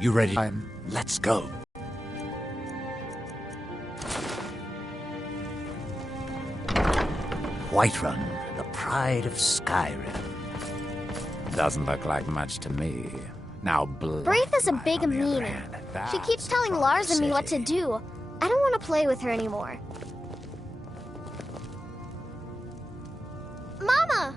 You ready? Let's go. Whiterun, the pride of Skyrim. Doesn't look like much to me. Now Braith is a big meanie. She keeps telling Lars and me what to do. I don't want to play with her anymore. Mama!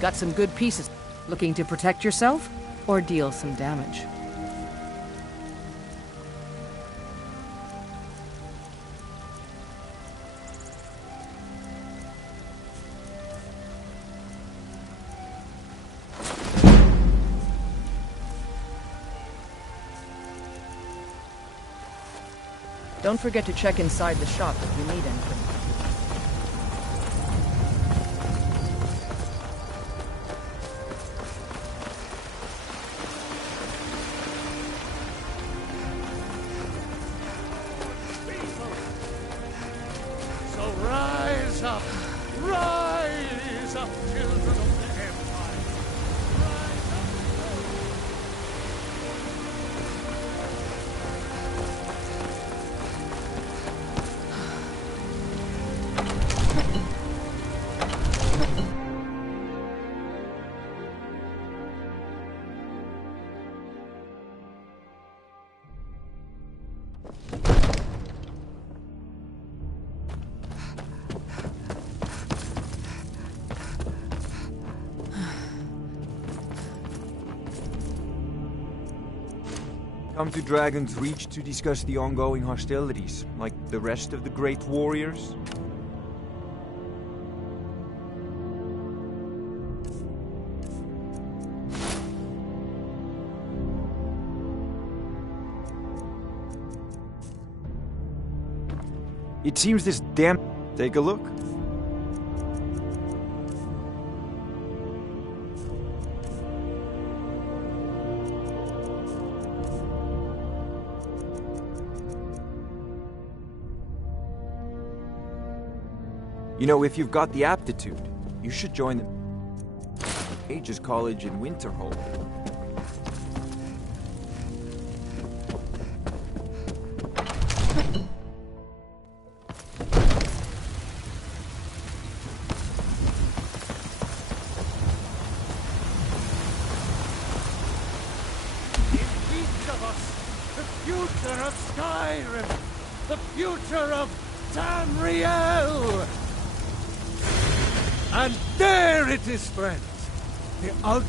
Got some good pieces. Looking to protect yourself or deal some damage? Don't forget to check inside the shop if you need anything. Rise up, children of the Empire! Rise up! Come to Dragon's Reach to discuss the ongoing hostilities, like the rest of the great warriors? It seems this damn... Take a look. You know, if you've got the aptitude, you should join the Aegis College in Winterhold. In each of us, the future of Skyrim, the future of Tamriel! And there it is, friends, the ugly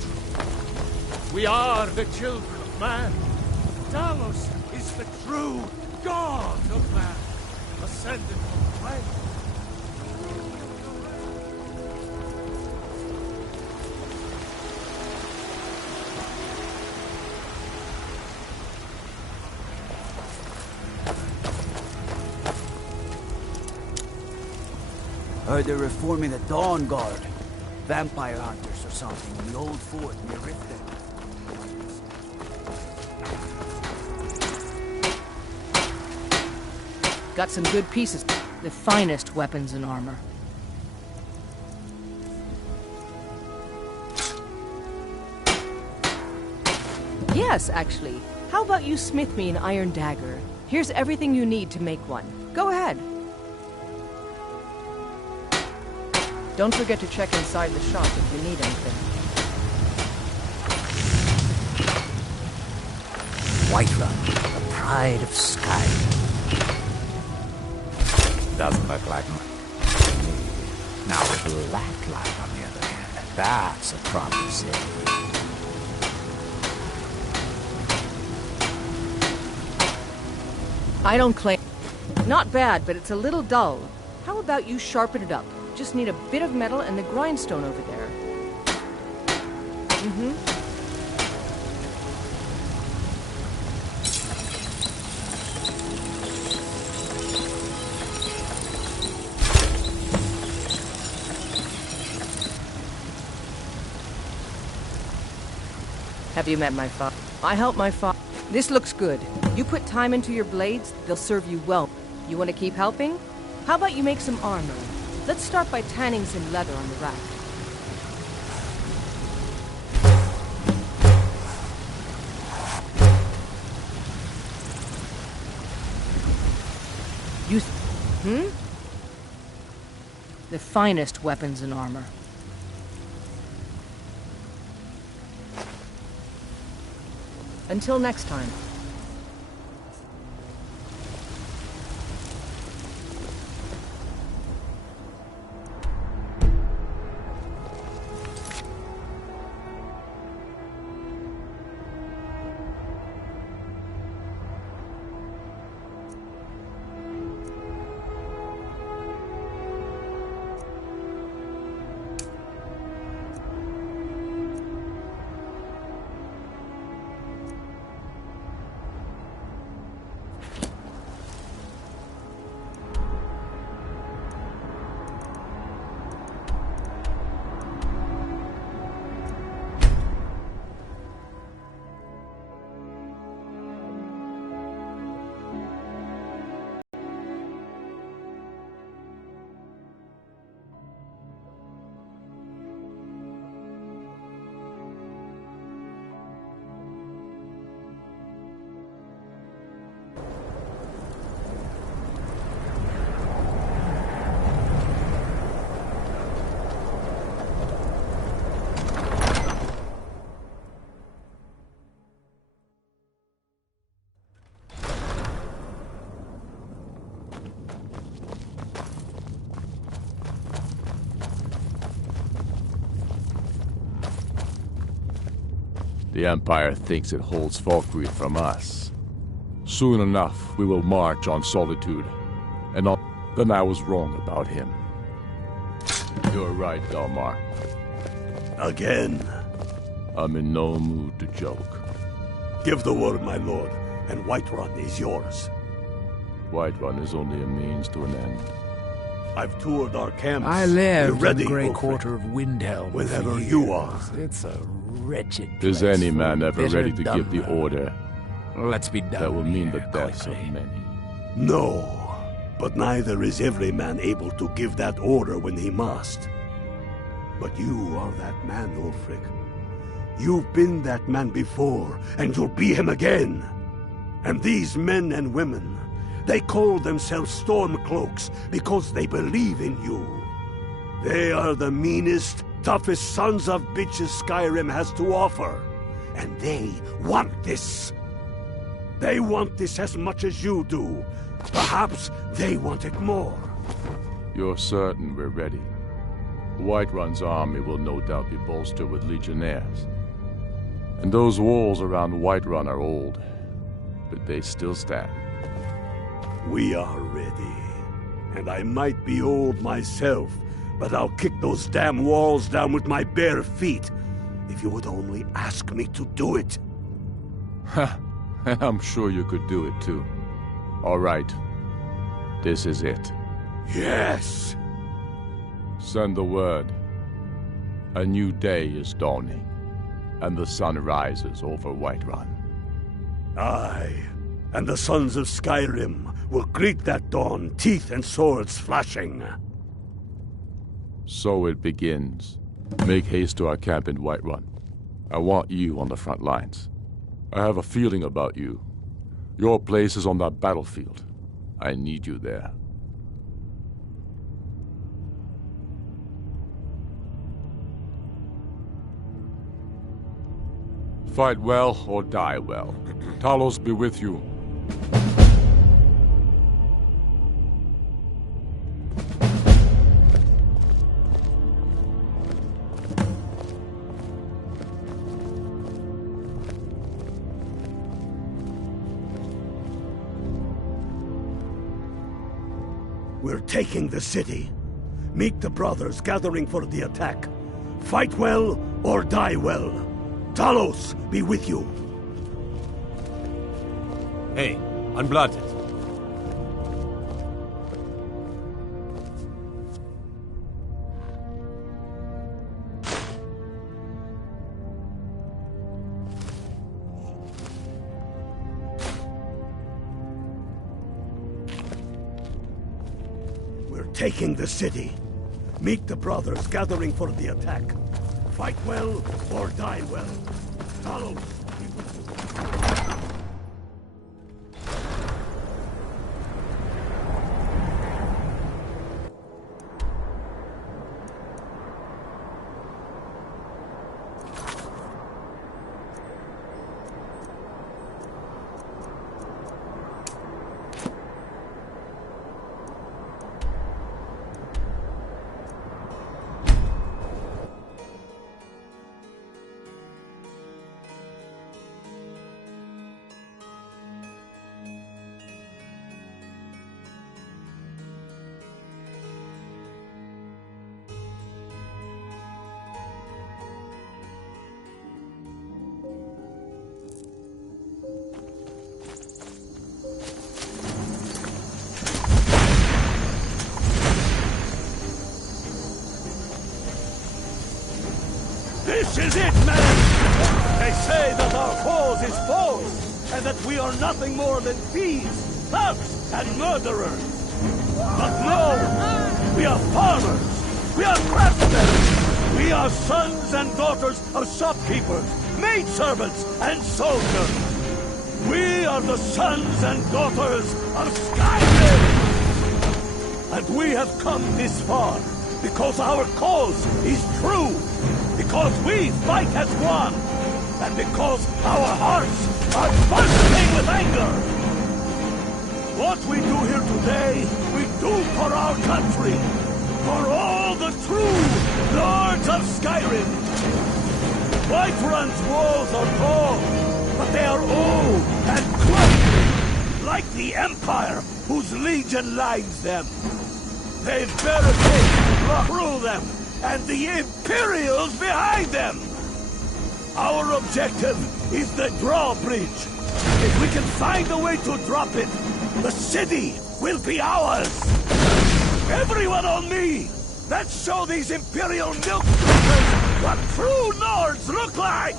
truth. We are the children of man. Talos is the true god of man, ascended from flame. Heard they're reforming the Dawn Guard. Vampire hunters or something in the old fort near Riften. Got some good pieces. The finest weapons and armor. Yes, actually. How about you smith me an iron dagger? Here's everything you need to make one. Go ahead. Don't forget to check inside the shop if you need anything. Whiterun, the pride of Skyrim. Doesn't look like much. Now Blacklight, on the other hand, that's a proper city. I don't claim... Not bad, but it's a little dull. How about you sharpen it up? Just need a bit of metal and the grindstone over there. Have you met my father? I help my father. This looks good. You put time into your blades, they'll serve you well. You want to keep helping? How about you make some armor? Let's start by tanning some leather on the rack. The finest weapons and armor. Until next time. The Empire thinks it holds Valkyrie from us. Soon enough, we will march on Solitude. And then I was wrong about him. You're right, Dalmar. Again. I'm in no mood to joke. Give the word, my lord, and Whiterun is yours. Whiterun is only a means to an end. I've toured our camps. I lived ready, in the grey Ulfric. quarter of Windhelm. Whenever for you years. are. It's a wretched Is place any full man of ever bitter ready to give the Dunmer. order? Let's be done. That will mean the here, deaths of quickly. many. No, but neither is every man able to give that order when he must. But you are that man, Ulfric. You've been that man before, and you'll be him again. And these men and women, they call themselves Stormcloaks because they believe in you. They are the meanest, toughest sons of bitches Skyrim has to offer. And they want this. They want this as much as you do. Perhaps they want it more. You're certain we're ready? Whiterun's army will no doubt be bolstered with legionnaires. And those walls around Whiterun are old, but they still stand. We are ready. And I might be old myself, but I'll kick those damn walls down with my bare feet, if you would only ask me to do it. Ha! I'm sure you could do it too. All right. This is it. Yes! Send the word. A new day is dawning, and the sun rises over Whiterun. Aye, and the sons of Skyrim will greet that dawn, teeth and swords flashing. So it begins. Make haste to our camp in Whiterun. I want you on the front lines. I have a feeling about you. Your place is on that battlefield. I need you there. Fight well or die well. Talos be with you. We're taking the city. Meet the brothers gathering for the attack. Fight well or die well. Talos be with you. Hey, Unbloodshed. We're taking the city. Meet the brothers gathering for the attack. Fight well or die well. Talos be with you. This is it, man! They say that our cause is false, and that we are nothing more than thieves, thugs, and murderers. But no! We are farmers! We are craftsmen! We are sons and daughters of shopkeepers, maidservants, and soldiers! We are the sons and daughters of Skyrim! And we have come this far because our cause is true! Because we fight as one! And because our hearts are bursting with anger! What we do here today, we do for our country! For all the true lords of Skyrim! Whiterun's walls are tall, but they are old and clumsy, like the Empire whose legion lines them. They've barricaded through them, and the Imperials behind them! Our objective is the drawbridge. If we can find a way to drop it, the city will be ours! Everyone on me! Let's show these Imperial milk drinkers what true Nords look like!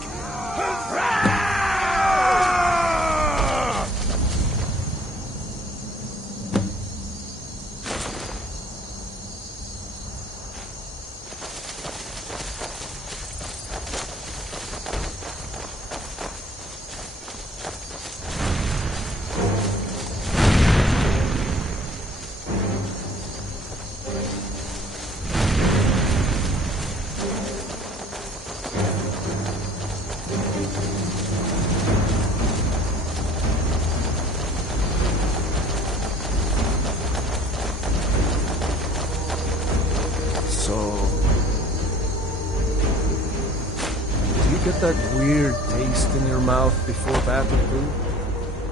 Get that weird taste in your mouth before battle, too?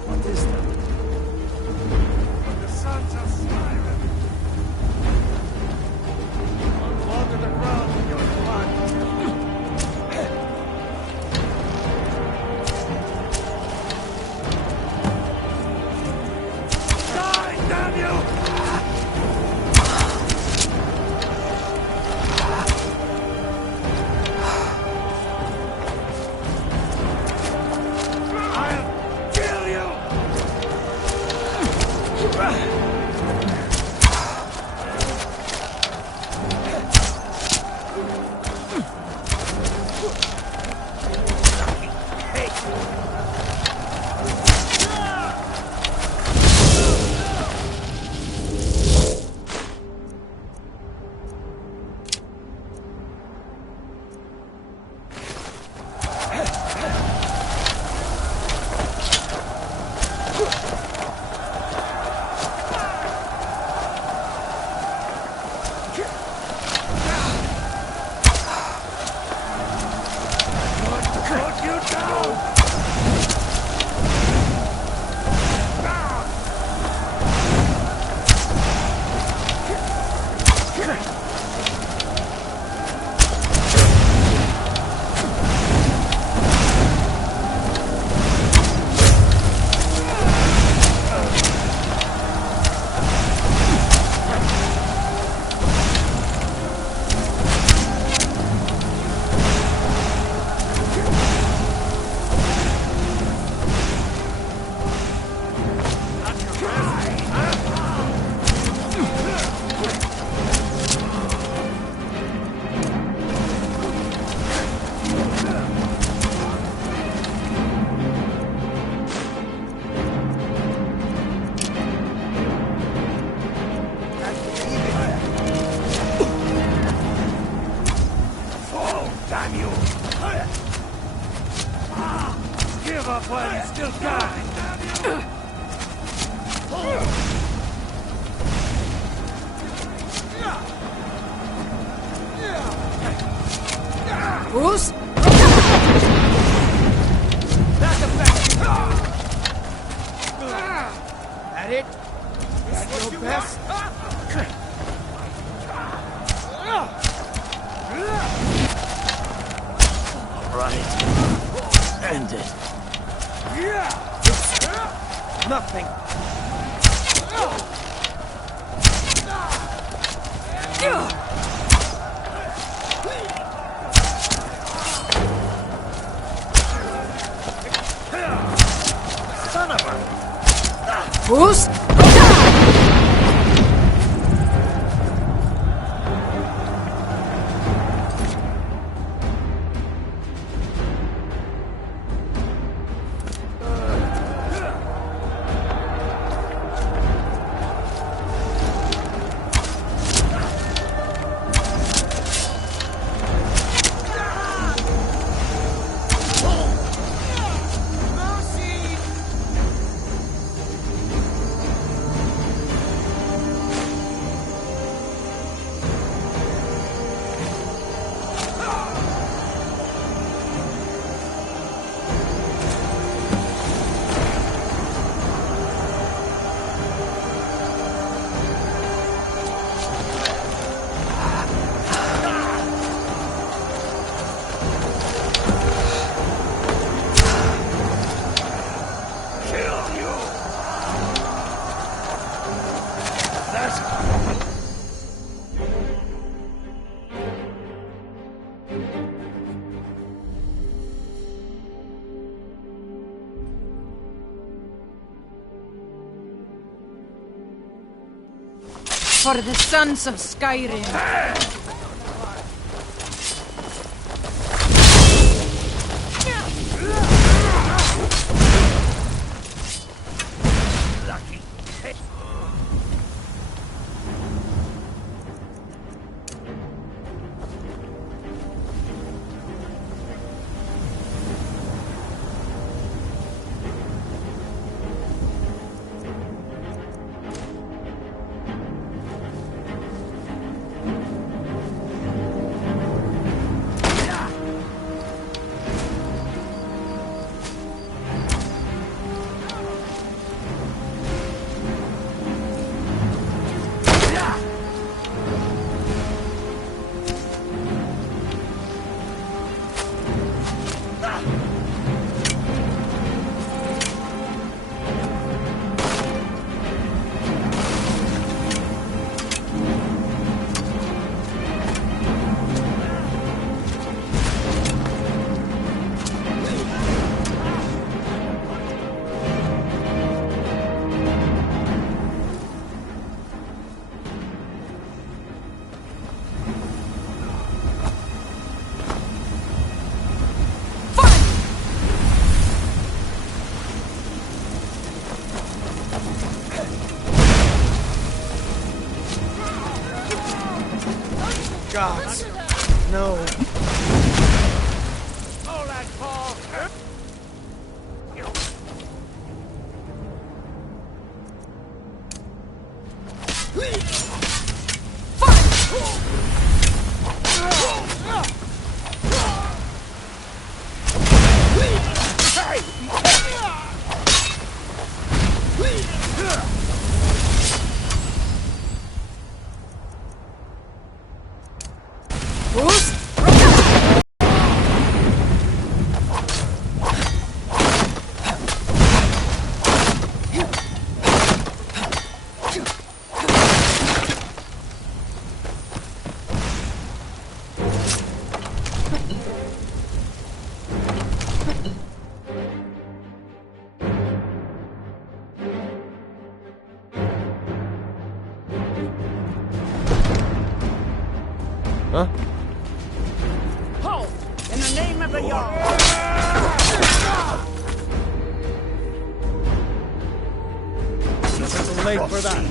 What is that? The sons of Skyrim! I'll water the ground with your blood! Die, damn you! it? At your best? Right. End it. Nothing. Son of a... Who's? For the sons of Skyrim. Gods. No. All that ball. Huh? Halt! In the name of the Jarl! It's too late for that.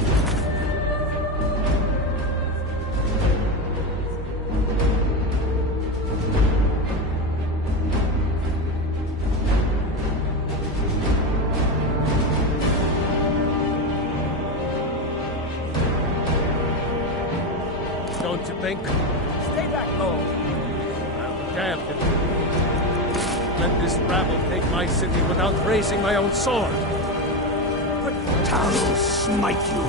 Don't you think? Stay back low. I'm damned if let this rabble take my city without raising my own sword. Quick, Talos smite you!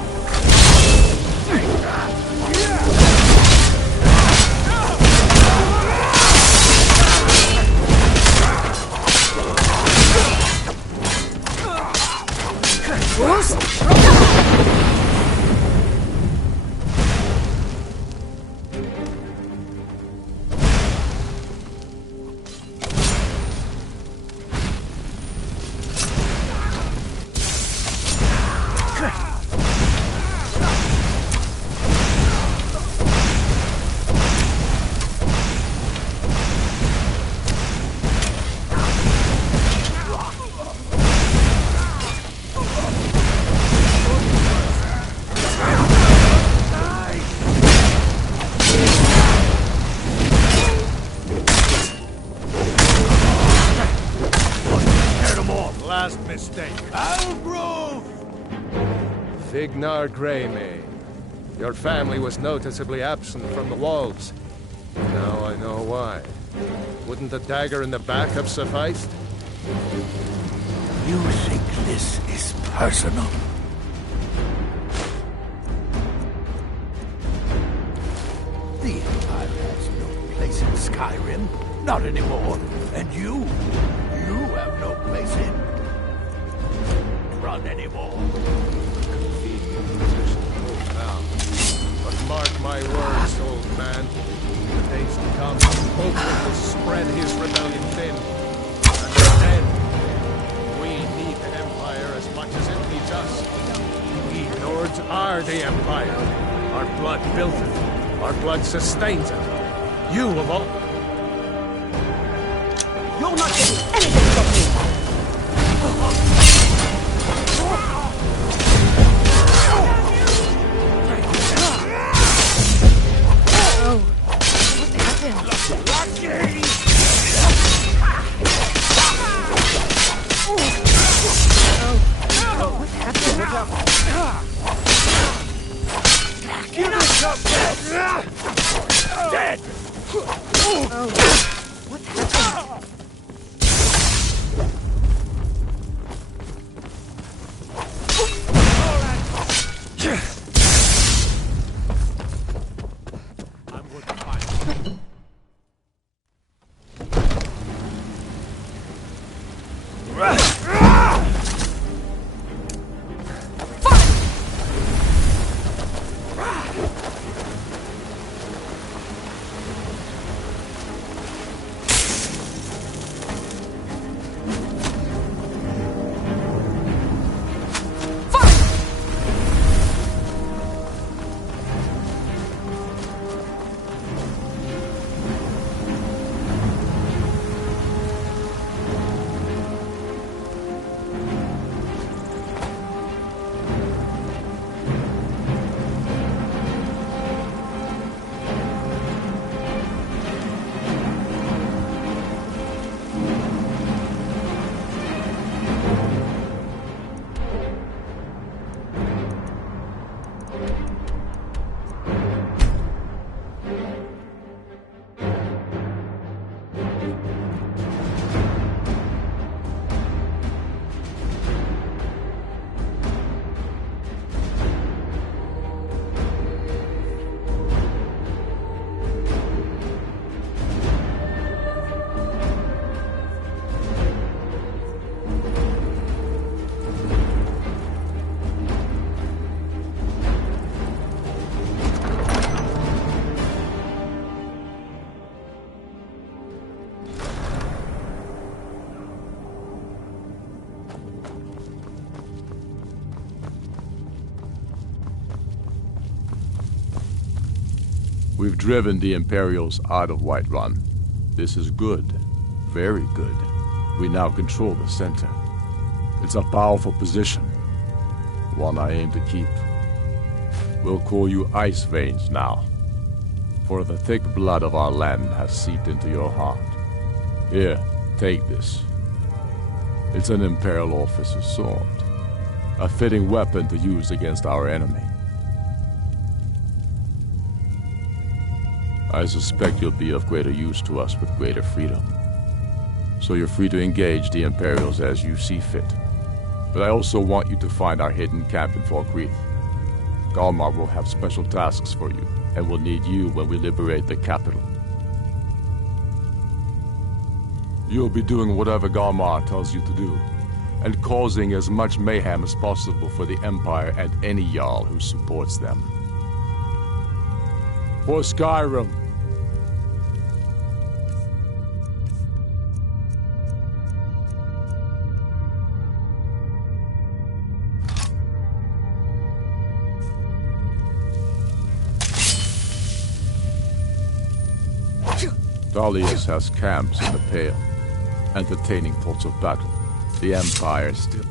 Fignar Greymane. Your family was noticeably absent from the walls. Now I know why. Wouldn't a dagger in the back have sufficed? You think this is personal? The Empire has no place in Skyrim. Not anymore. And you have no place in Run anymore. But mark my words, old man. The days to come, Ulfric will spread his rebellion thin. And then, we need the Empire as much as it needs us. We Lords are the Empire. Our blood built it. Our blood sustains it. You of all... You're not getting anything from me! Dead! Oh, what happened? We've driven the Imperials out of Whiterun. This is good. Very good. We now control the center. It's a powerful position. One I aim to keep. We'll call you Ice Veins now. For the thick blood of our land has seeped into your heart. Here, take this. It's an Imperial officer's sword. A fitting weapon to use against our enemy. I suspect you'll be of greater use to us with greater freedom. So you're free to engage the Imperials as you see fit. But I also want you to find our hidden camp in Falkreath. Galmar will have special tasks for you, and will need you when we liberate the capital. You'll be doing whatever Galmar tells you to do, and causing as much mayhem as possible for the Empire and any Jarl who supports them. For Skyrim! Dalius has camps in the Pale, entertaining thoughts of battle. The Empire still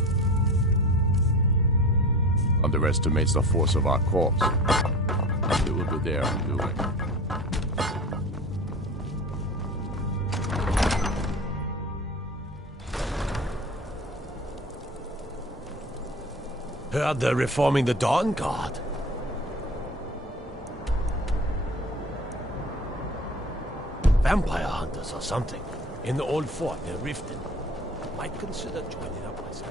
underestimates the force of our cause. And it will be their undoing. Heard they're reforming the Dawn Guard. Vampire hunters or something. In the old fort near Riften. Might consider joining up myself.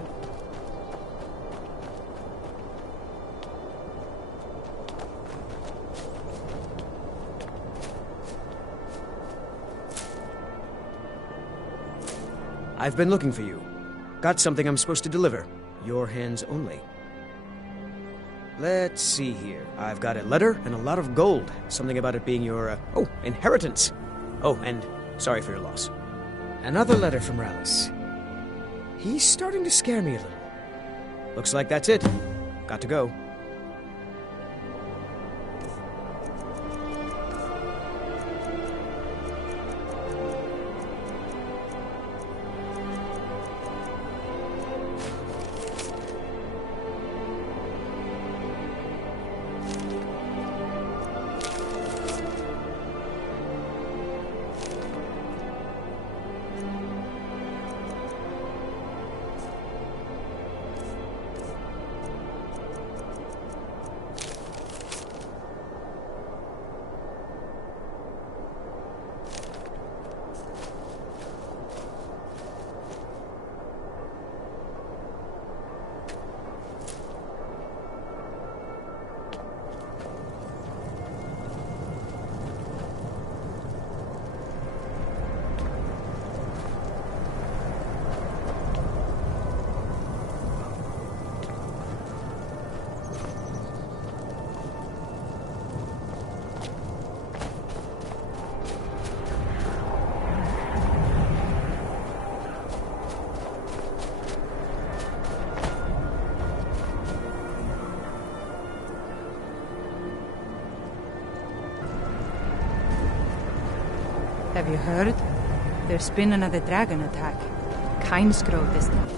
I've been looking for you. Got something I'm supposed to deliver. Your hands only. Let's see here. I've got a letter and a lot of gold. Something about it being your, inheritance. Oh, and sorry for your loss. Another letter from Rallis. He's starting to scare me a little. Looks like that's it. Got to go. Have you heard? There's been another dragon attack. Kynesgrove this time.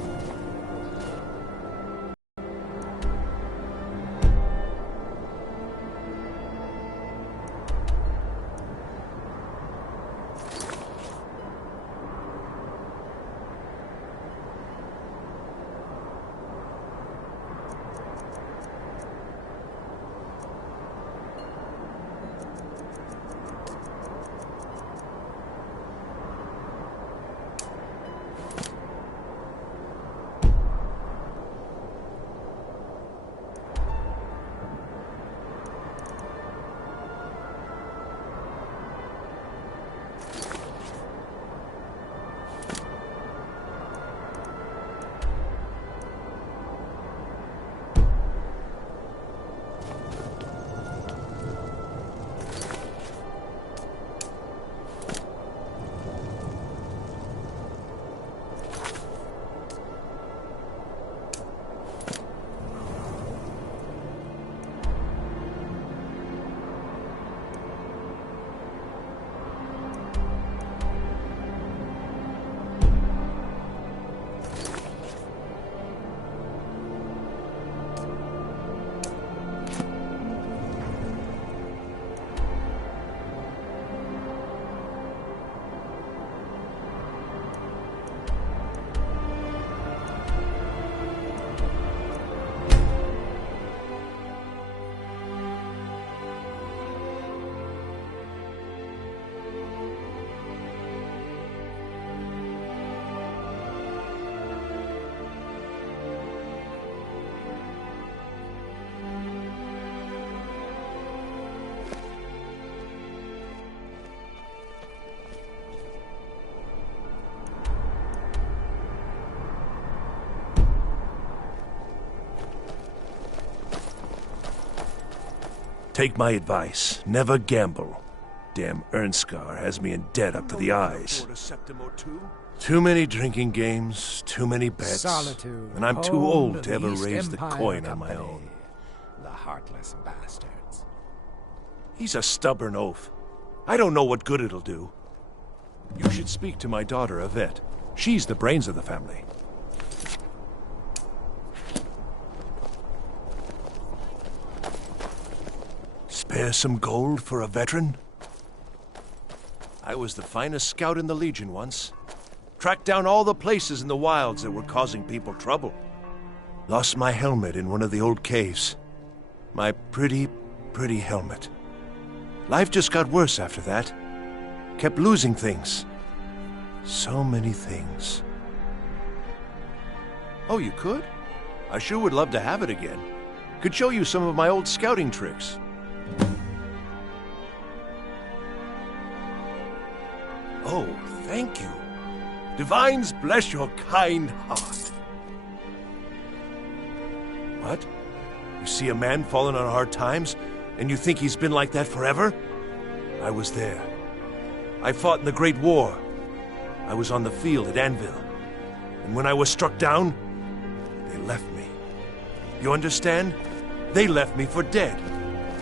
Take my advice. Never gamble. Damn Ernskar has me in debt up to the eyes. Too many drinking games, too many bets, Solitude, and I'm too home old of to the ever East raise the Empire coin on my Company. own. The heartless bastards. He's a stubborn oaf. I don't know what good it'll do. You should speak to my daughter, Yvette. She's the brains of the family. Spare some gold for a veteran? I was the finest scout in the Legion once. Tracked down all the places in the wilds that were causing people trouble. Lost my helmet in one of the old caves. My pretty, pretty helmet. Life just got worse after that. Kept losing things. So many things. Oh, you could? I sure would love to have it again. Could show you some of my old scouting tricks. Oh, thank you. Divines bless your kind heart. What? You see a man falling on hard times, and you think he's been like that forever? I was there. I fought in the Great War. I was on the field at Anvil. And when I was struck down, they left me. You understand? They left me for dead.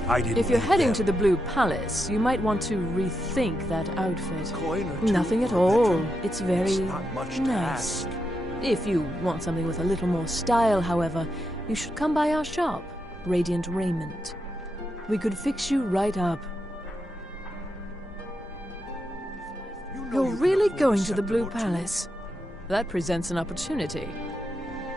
I didn't. If you're leave heading them. to the Blue Palace, you might want to rethink that outfit. Coin or two Nothing at for a all. veteran? It's very It's not much to nice. ask. If you want something with a little more style, however, you should come by our shop, Radiant Raiment. We could fix you right up. You're really going to the Blue Palace? That presents an opportunity.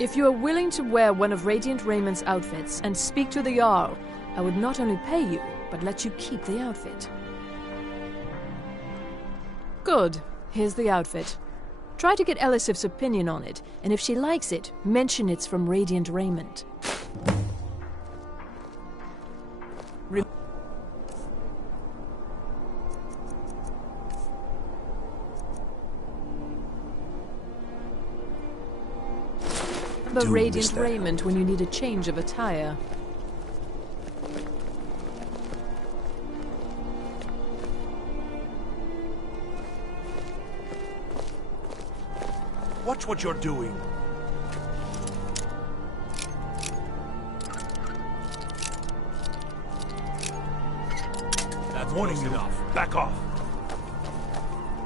If you are willing to wear one of Radiant Rament's outfits and speak to the Jarl, I would not only pay you, but let you keep the outfit. Good. Here's the outfit. Try to get Elisif's opinion on it, and if she likes it, mention it's from Radiant Raiment. Remember Radiant Raiment when you need a change of attire. Watch what you're doing. That's Warning you. enough. Back off.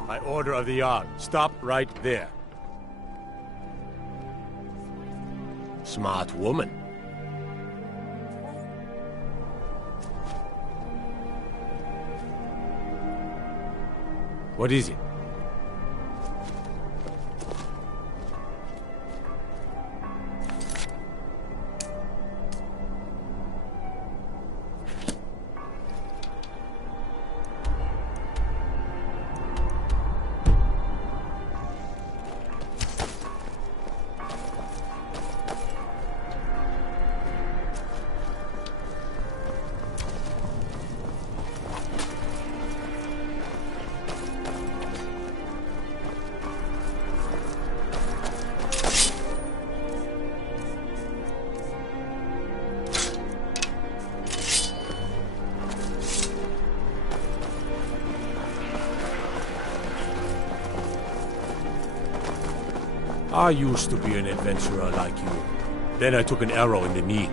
By order of the Jarl, stop right there. Smart woman. What is it? I used to be an adventurer like you. Then I took an arrow in the knee.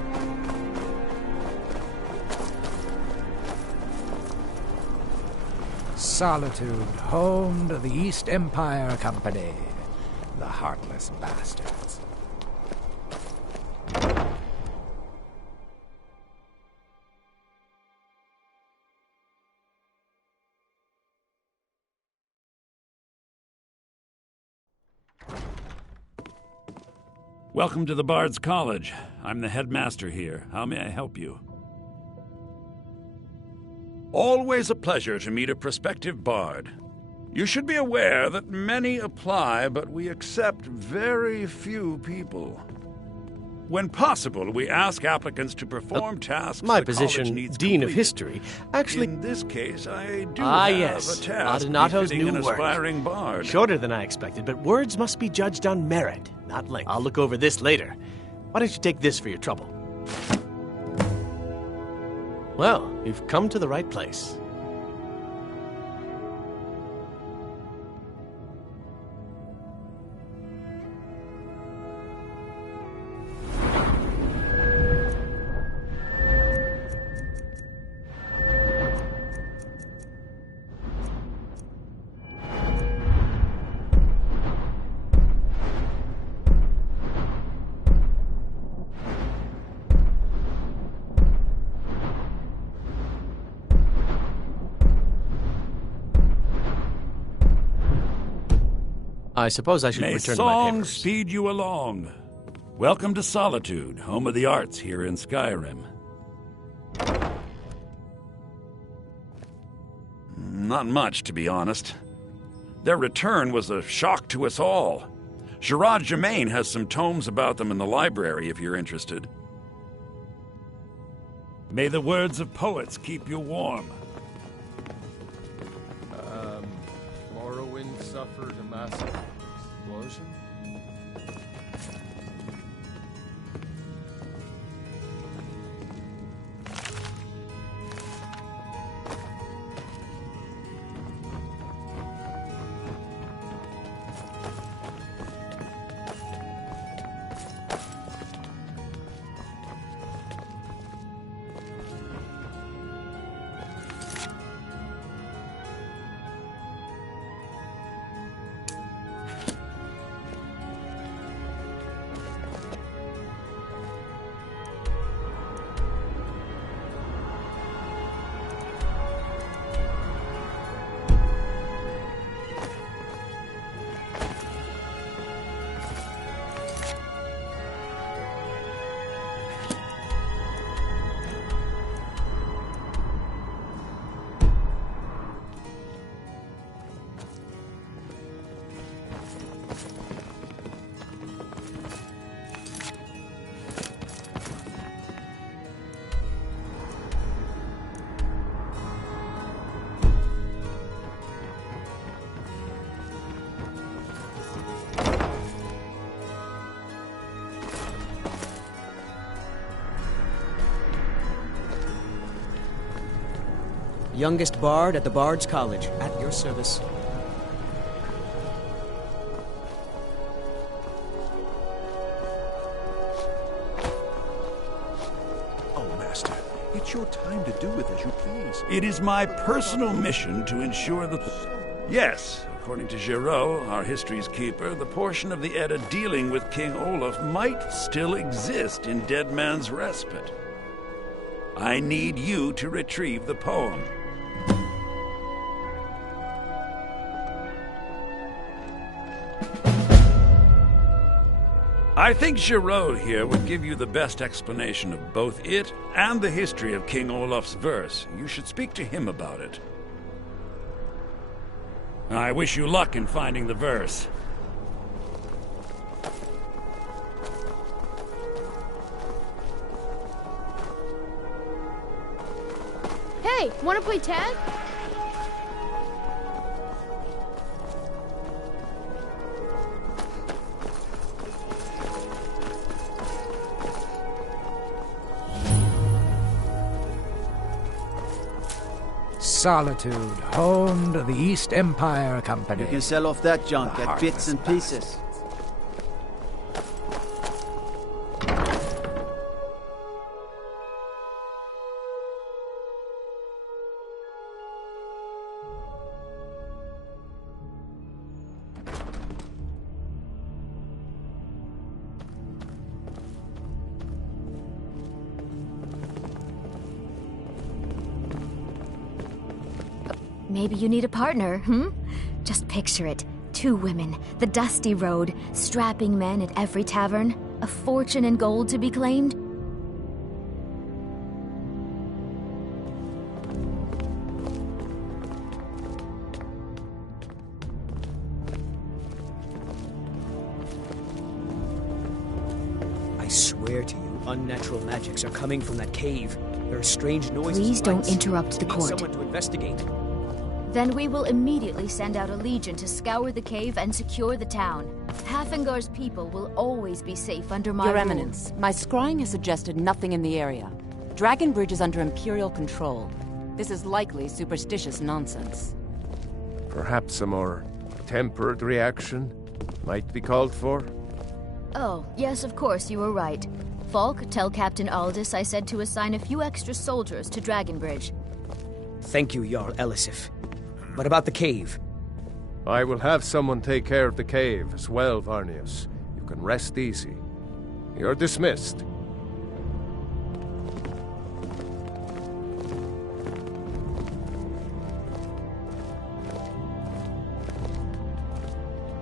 Solitude, home to the East Empire Company. The heartless bastards. Welcome to the Bard's College. I'm the headmaster here. How may I help you? Always a pleasure to meet a prospective bard. You should be aware that many apply, but we accept very few people. When possible, we ask applicants to perform tasks My the position, college needs Dean of completed. History, actually... In this case, I do Ah, have yes. a task Adonato's befitting new an work. aspiring bard. Shorter than I expected, but words must be judged on merit, not length. I'll look over this later. Why don't you take this for your trouble? Well, you've come to the right place. I suppose I should May return to my song papers. speed you along. Welcome to Solitude, home of the arts here in Skyrim. Not much, to be honest. Their return was a shock to us all. Gerard Germain has some tomes about them in the library, if you're interested. May the words of poets keep you warm. Morrowind suffered a massive explosion. Youngest bard at the Bard's College, at your service. Oh, Master, it's your time to do with as you please. It is my personal mission to ensure that Yes, according to Giraud, our history's keeper, the portion of the Edda dealing with King Olaf might still exist in Dead Man's Respite. I need you to retrieve the poem. I think Giraud here would give you the best explanation of both it and the history of King Olaf's verse. You should speak to him about it. I wish you luck in finding the verse. Hey, wanna play tag? Solitude, home to the East Empire Company. You can sell off that junk at bits and pieces. Maybe you need a partner, Just picture it. 2 women, the dusty road, strapping men at every tavern, a fortune in gold to be claimed. I swear to you, unnatural magics are coming from that cave. There are strange noises. Please and don't lights. interrupt the We need court. someone to investigate. Then we will immediately send out a legion to scour the cave and secure the town. Hafingar's people will always be safe under my Your rule. Eminence, my scrying has suggested nothing in the area. Dragon Bridge is under Imperial control. This is likely superstitious nonsense. Perhaps a more tempered reaction might be called for? Oh, yes, of course, you were right. Falk, tell Captain Aldous I said to assign a few extra soldiers to Dragonbridge. Thank you, Jarl Elisif. What about the cave? I will have someone take care of the cave as well, Varnius. You can rest easy. You're dismissed.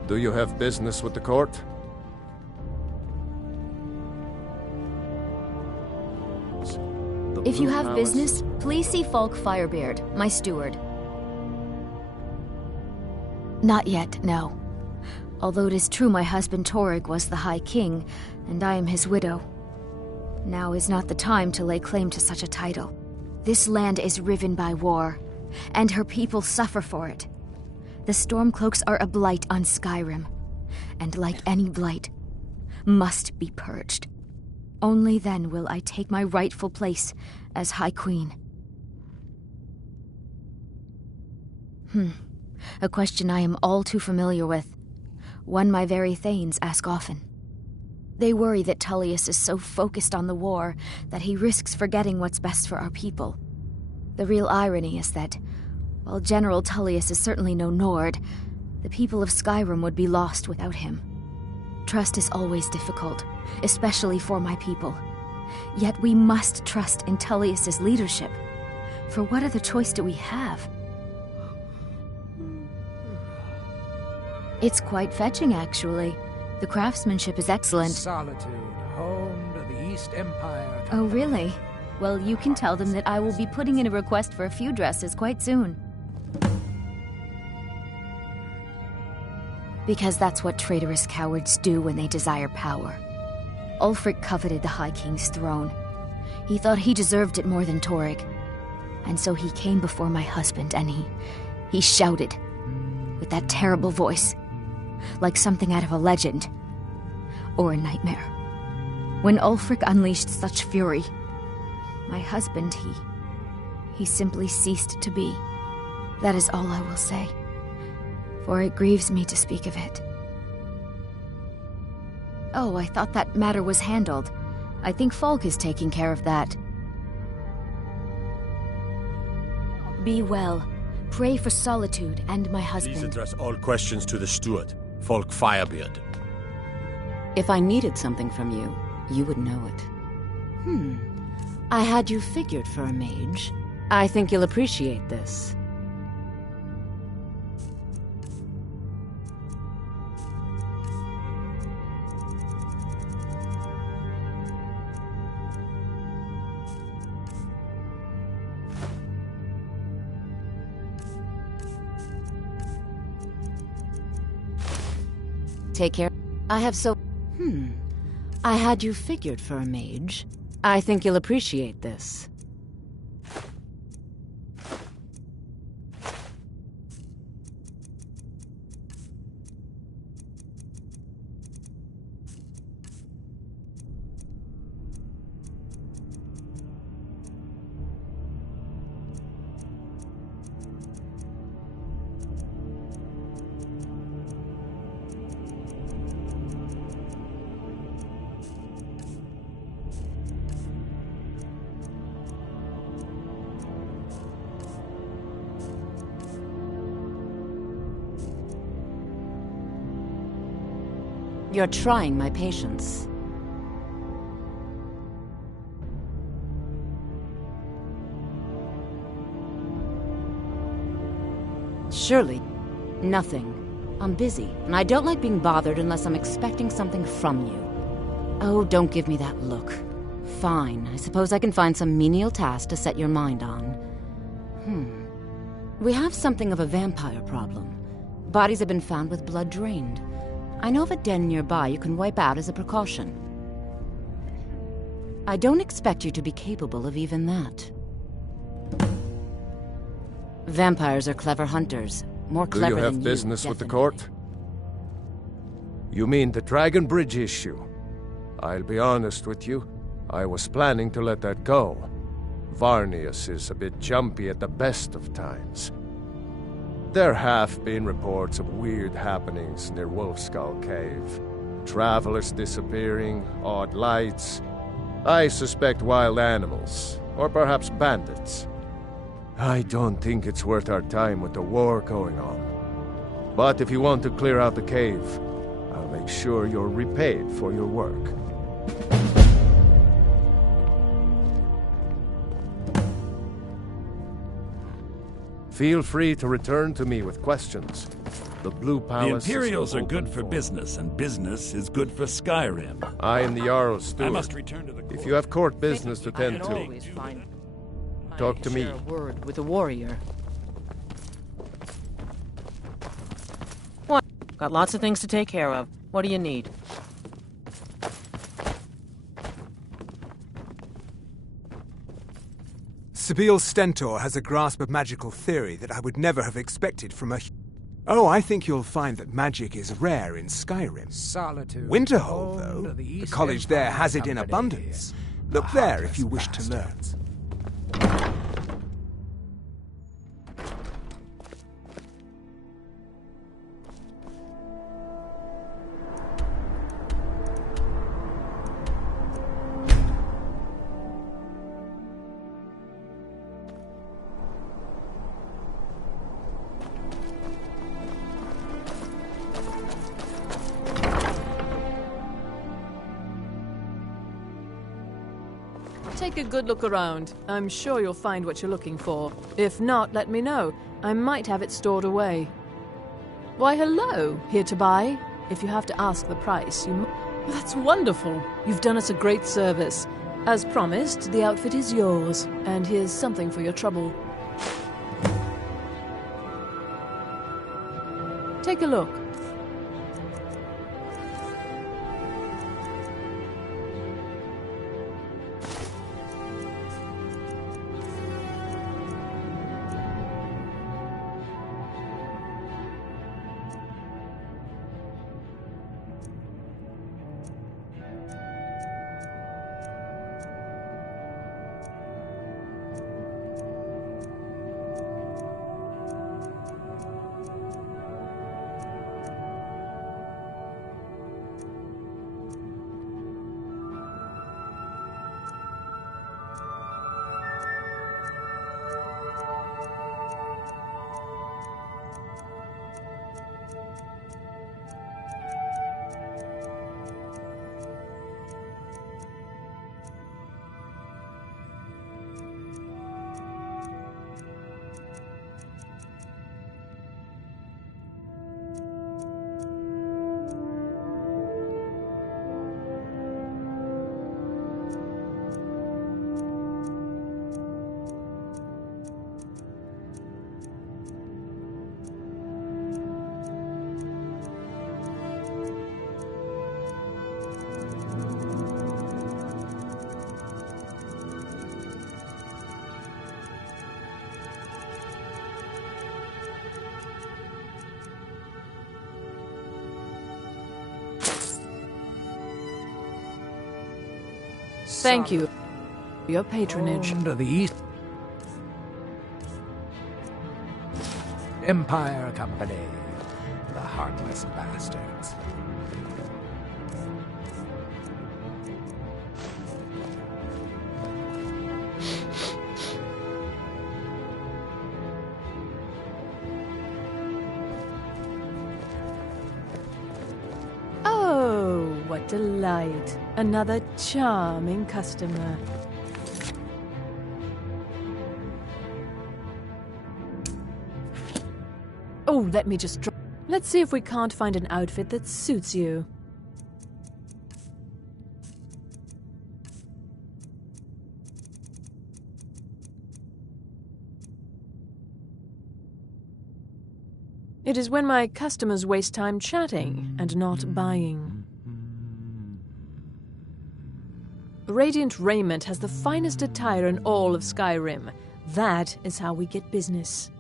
Do you have business with the court? If you have business, please see Falk Firebeard, my steward. Not yet, no. Although it is true my husband Torrig was the High King, and I am his widow. Now is not the time to lay claim to such a title. This land is riven by war, and her people suffer for it. The Stormcloaks are a blight on Skyrim, and like any blight, must be purged. Only then will I take my rightful place as High Queen. A question I am all too familiar with. One my very Thanes ask often. They worry that Tullius is so focused on the war that he risks forgetting what's best for our people. The real irony is that, while General Tullius is certainly no Nord, the people of Skyrim would be lost without him. Trust is always difficult, especially for my people. Yet we must trust in Tullius's leadership. For what other choice do we have? It's quite fetching, actually. The craftsmanship is excellent. Solitude, home to the East Empire. Oh, really? Well, you can tell them that I will be putting in a request for a few dresses quite soon. Because that's what traitorous cowards do when they desire power. Ulfric coveted the High King's throne. He thought he deserved it more than Torrig. And so he came before my husband and he shouted with that terrible voice, like something out of a legend or a nightmare. When Ulfric unleashed such fury, my husband, he simply ceased to be. That is all I will say, for it grieves me to speak of it. Oh, I thought that matter was handled. I think Falk is taking care of that. Be well. Pray for Solitude and my husband. Please address all questions to the steward, Falk Firebeard. If I needed something from you, you would know it. I had you figured for a mage. I think you'll appreciate this. Take care. I have so... I had you figured for a mage. I think you'll appreciate this. You're trying my patience. Surely, nothing. I'm busy, and I don't like being bothered unless I'm expecting something from you. Oh, don't give me that look. Fine, I suppose I can find some menial task to set your mind on. We have something of a vampire problem. Bodies have been found with blood drained. I know of a den nearby you can wipe out as a precaution. I don't expect you to be capable of even that. Vampires are clever hunters. More clever than you. Do you have business with the court? You mean the Dragon Bridge issue? I'll be honest with you. I was planning to let that go. Varnius is a bit jumpy at the best of times. There have been reports of weird happenings near Wolfskull Cave. Travelers disappearing, odd lights. I suspect wild animals, or perhaps bandits. I don't think it's worth our time with the war going on. But if you want to clear out the cave, I'll make sure you're repaid for your work. Feel free to return to me with questions. The Blue Palace. The Imperials are good for business, and business is good for Skyrim. I am the Jarl's steward. I must return to the court. If you have court business to tend to, talk to me. Share a word with a warrior. What? Got lots of things to take care of. What do you need? Sabine Stentor has a grasp of magical theory that I would never have expected from a... Oh, I think you'll find that magic is rare in Skyrim. Solitude. Winterhold, though, the college there has it in abundance. Look there if you wish to learn. Take a good look around. I'm sure you'll find what you're looking for. If not, let me know. I might have it stored away. Why, hello. Here to buy? If you have to ask the price, you... That's wonderful. You've done us a great service. As promised, the outfit is yours. And here's something for your trouble. Take a look. Thank you for your patronage. To the east. Empire Company. The heartless bastards. Oh, what delight. Another charming customer. Oh, let me just drop. Let's see if we can't find an outfit that suits you. It is when my customers waste time chatting and not buying. Radiant Raiment has the finest attire in all of Skyrim. That is how we get business.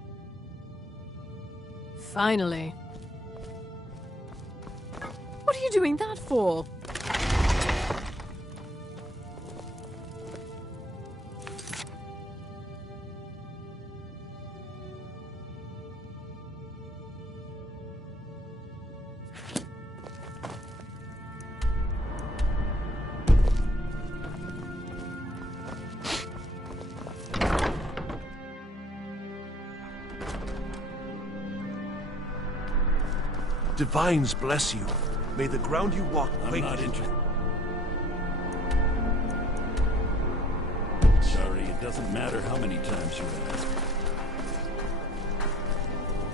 Finally. What are you doing that for? Divines bless you. May the ground you walk quake. I'm not interested. Sorry, it doesn't matter how many times you ask.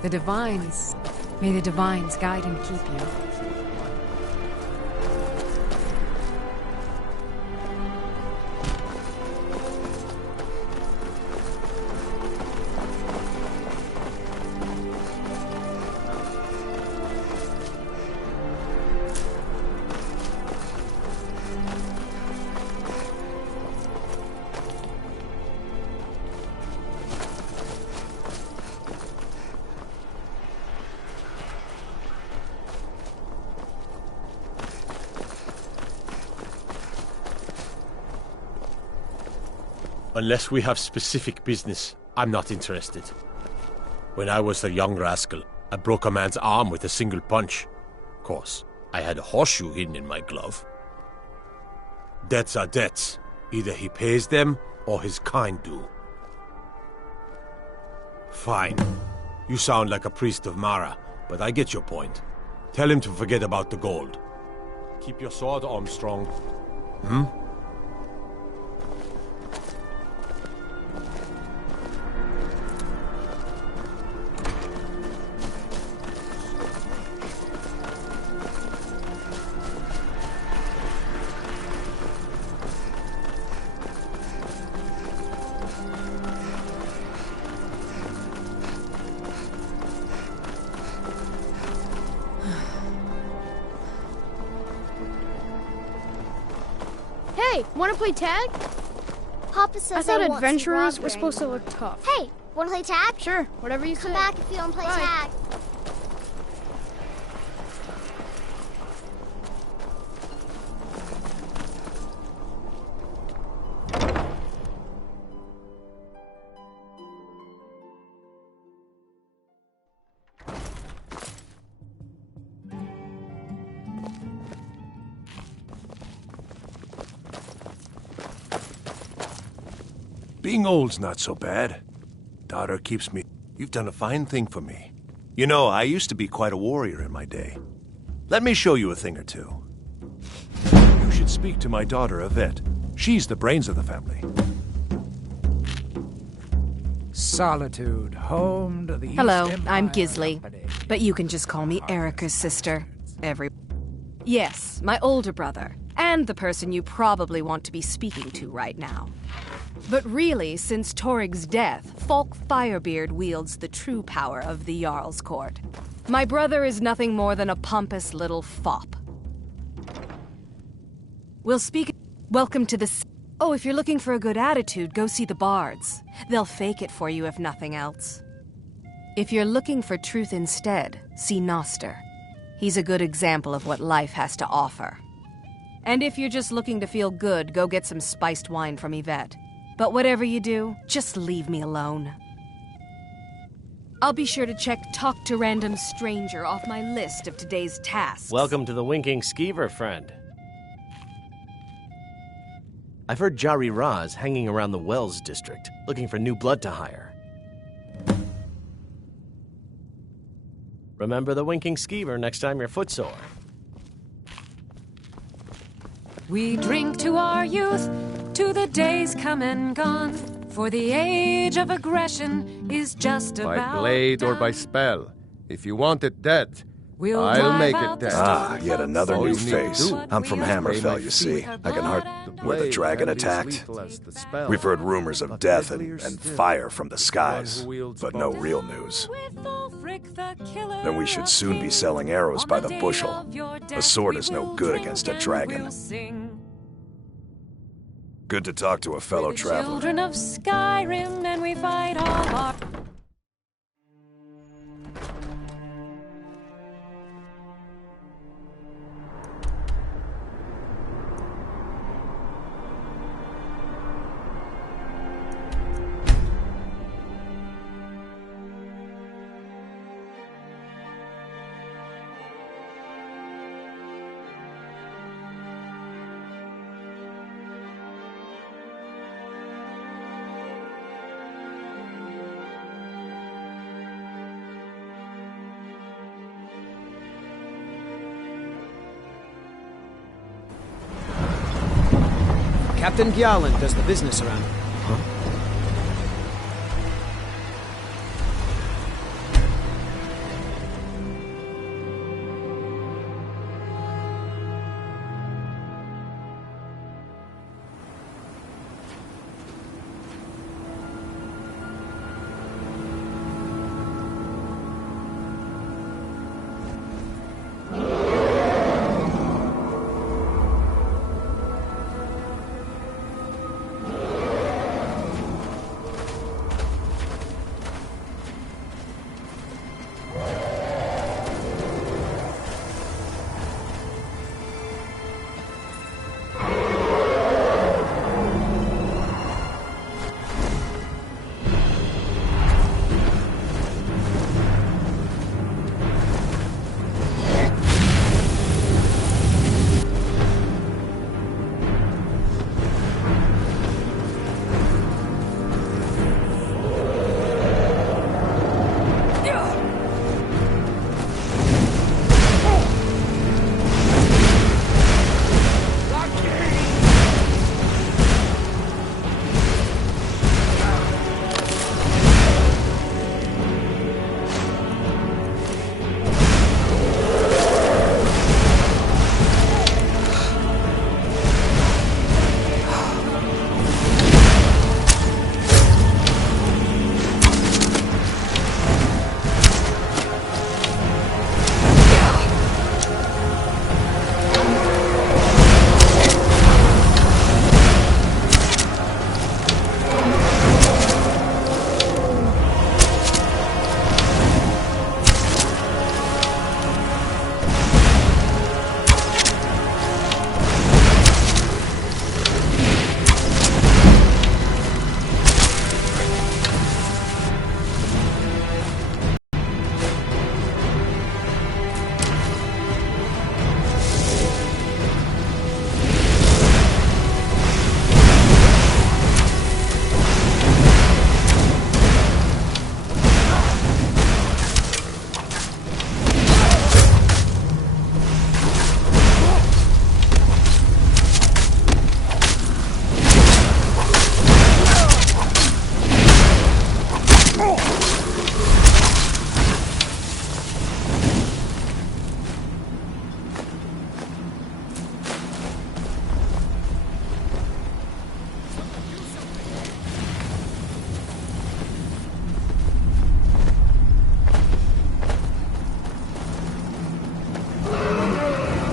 The Divines. May the Divines guide and keep you. Unless we have specific business, I'm not interested. When I was a young rascal, I broke a man's arm with a single punch. Of course, I had a horseshoe hidden in my glove. Debts are debts. Either he pays them, or his kind do. Fine. You sound like a priest of Mara, but I get your point. Tell him to forget about the gold. Keep your sword, Armstrong. Hmm? Hey, wanna play tag? Papa says I thought want adventurers were strawberry. supposed to look tough. Hey, wanna play tag? Sure, whatever you Come say. back if you don't play Bye. tag. Being old's not so bad. Daughter keeps me... You've done a fine thing for me. You know, I used to be quite a warrior in my day. Let me show you a thing or two. You should speak to my daughter, Yvette. She's the brains of the family. Solitude, home to the Hello, East I'm Empire Gisli, Company. but you can just call me Erica's sister. Yes, my older brother, and the person you probably want to be speaking to right now. But really, since Torig's death, Falk Firebeard wields the true power of the Jarl's court. My brother is nothing more than a pompous little fop. We'll speak... Welcome to the... Oh, if you're looking for a good attitude, go see the bards. They'll fake it for you if nothing else. If you're looking for truth instead, see Noster. He's a good example of what life has to offer. And if you're just looking to feel good, go get some spiced wine from Yvette. But whatever you do, just leave me alone. I'll be sure to check Talk to Random Stranger off my list of today's tasks. Welcome to the Winking Skeever, friend. I've heard Jari Ra's hanging around the Wells district, looking for new blood to hire. Remember the Winking Skeever next time you're footsore. We drink to our youth, to the days come and gone, for the age of aggression is just By about blade or by spell. If you want it dead, We'll I'll drive make out it the dead. Ah, yet another All new you need to face. do I'm from is Hammerfell, lay my you see. feet. I can hard where the blade dragon can be as attacked. lethal as the spell. We've heard rumors of But death deadlier and still fire from the is the skies, one who wields but no both. real news. Ulfric the killer Then we should soon be selling arrows by the bushel. A sword is no good against a dragon. Good to talk to a fellow traveler. Children of Skyrim, and we fight all our... Captain Gjalland does the business around here.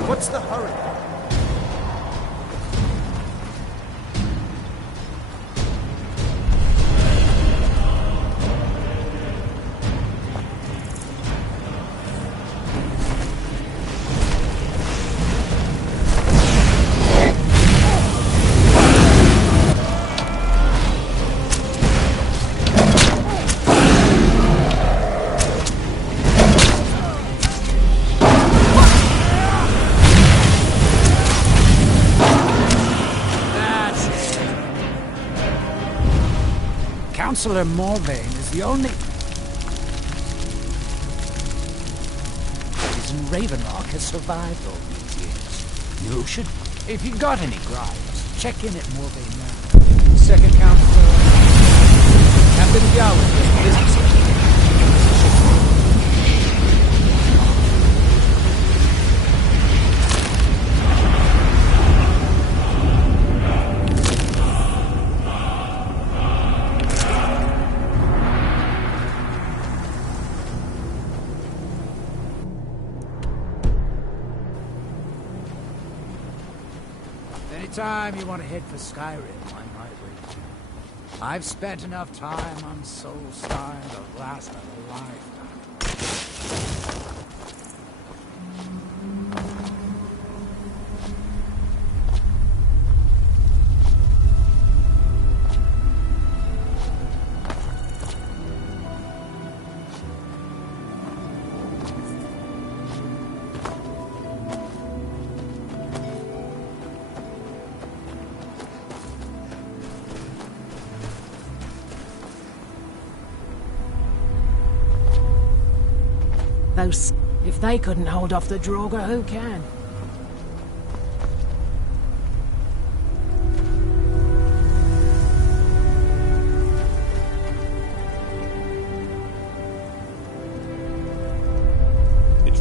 What's the hurry? Councillor Morvain is the only... reason Ravenlock has survived all these years. You should... If you got any gripes, check in at Morvain now. Second Councillor... Captain Gjalland, business. Anytime you want to head for Skyrim, I might wait you. I've spent enough time on Soulstein to last a lifetime. If they couldn't hold off the Draugr, who can?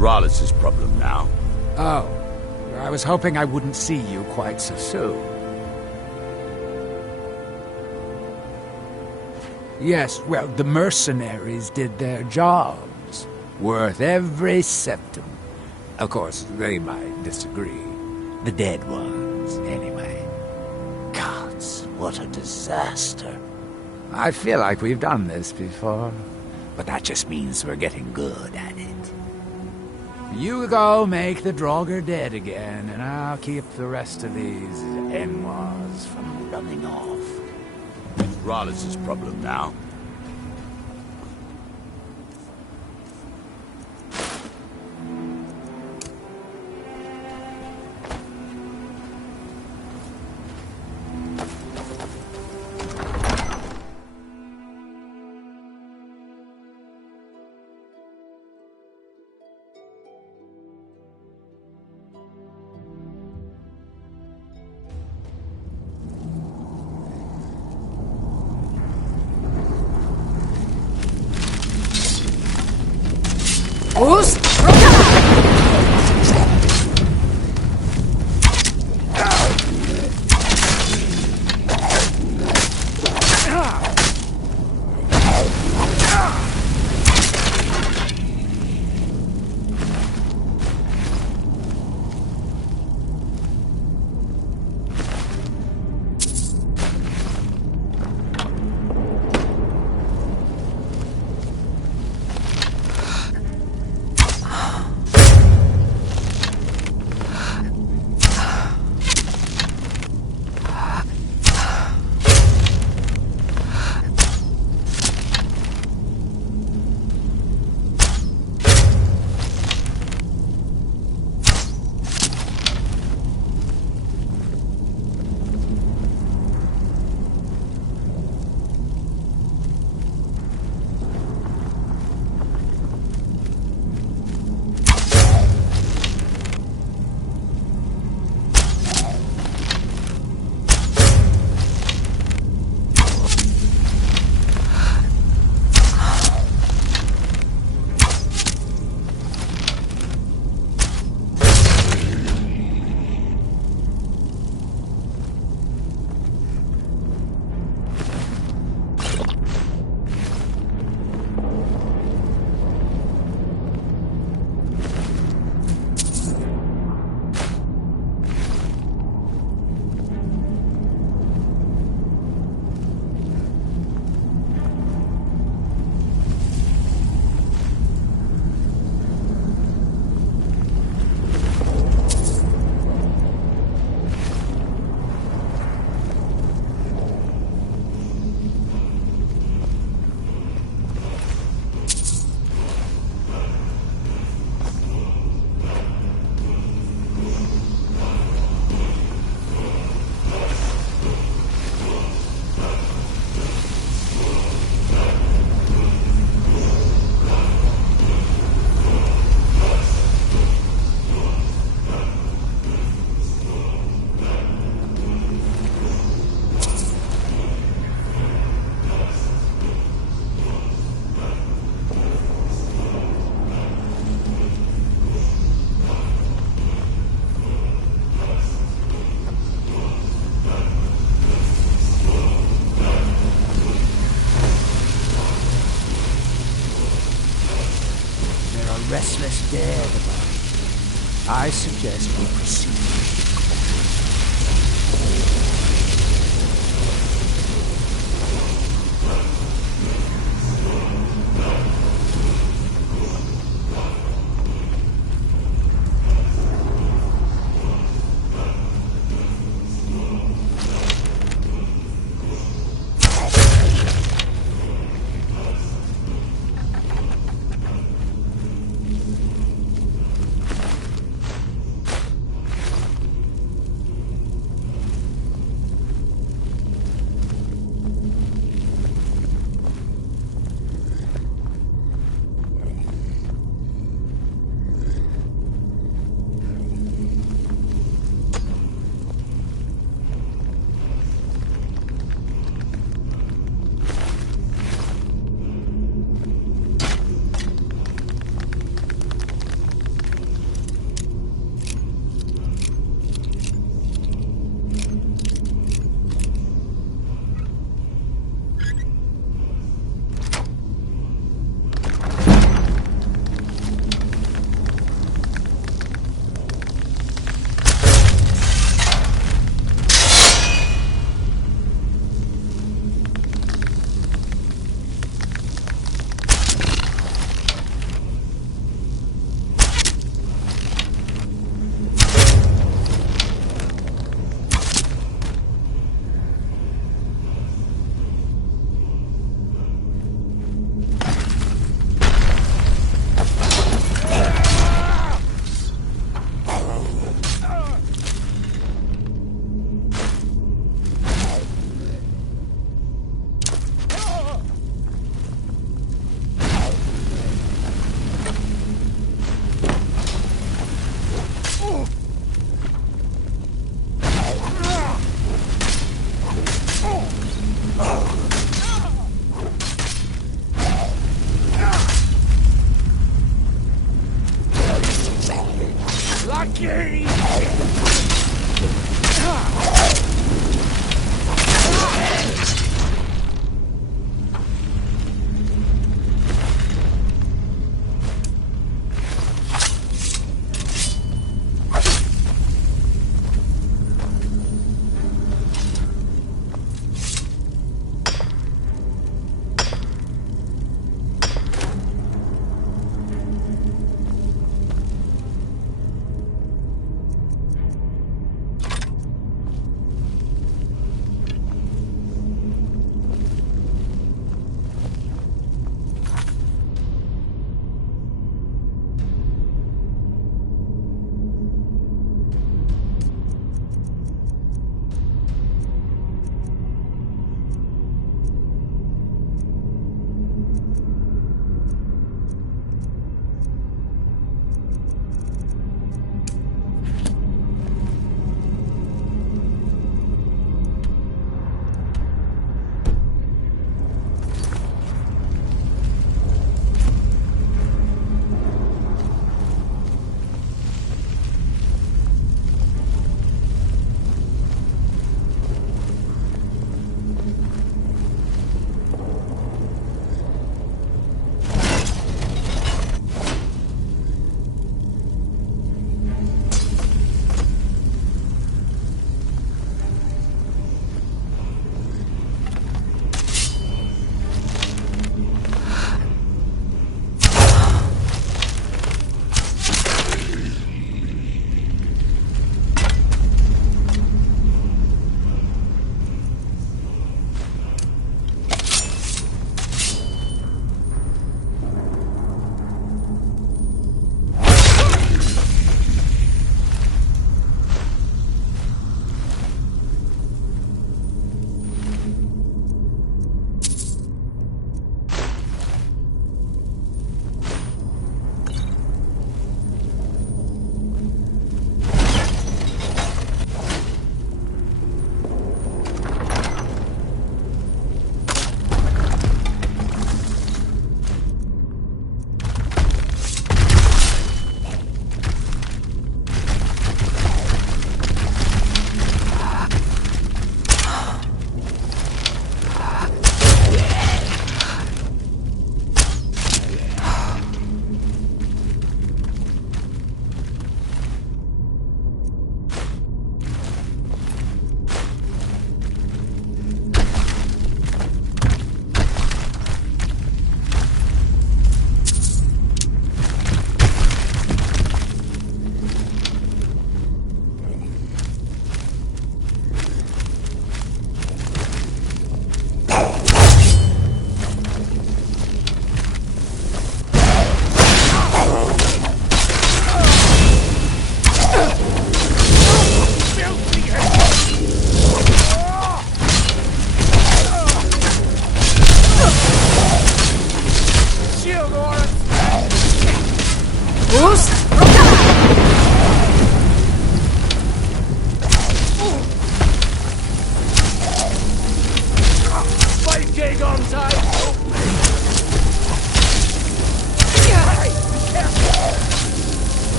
Rollis' problem now. Oh, I was hoping I wouldn't see you quite so soon. Yes, well, the mercenaries did their jobs. Worth every septum. Of course, they might disagree. The dead ones, anyway. Gods, what a disaster. I feel like we've done this before, but that just means we're getting good at it. You go make the Draugr dead again, and I'll keep the rest of these Enwas from running off. It's Rollis' problem now. Restless dead about it. I suggest we proceed.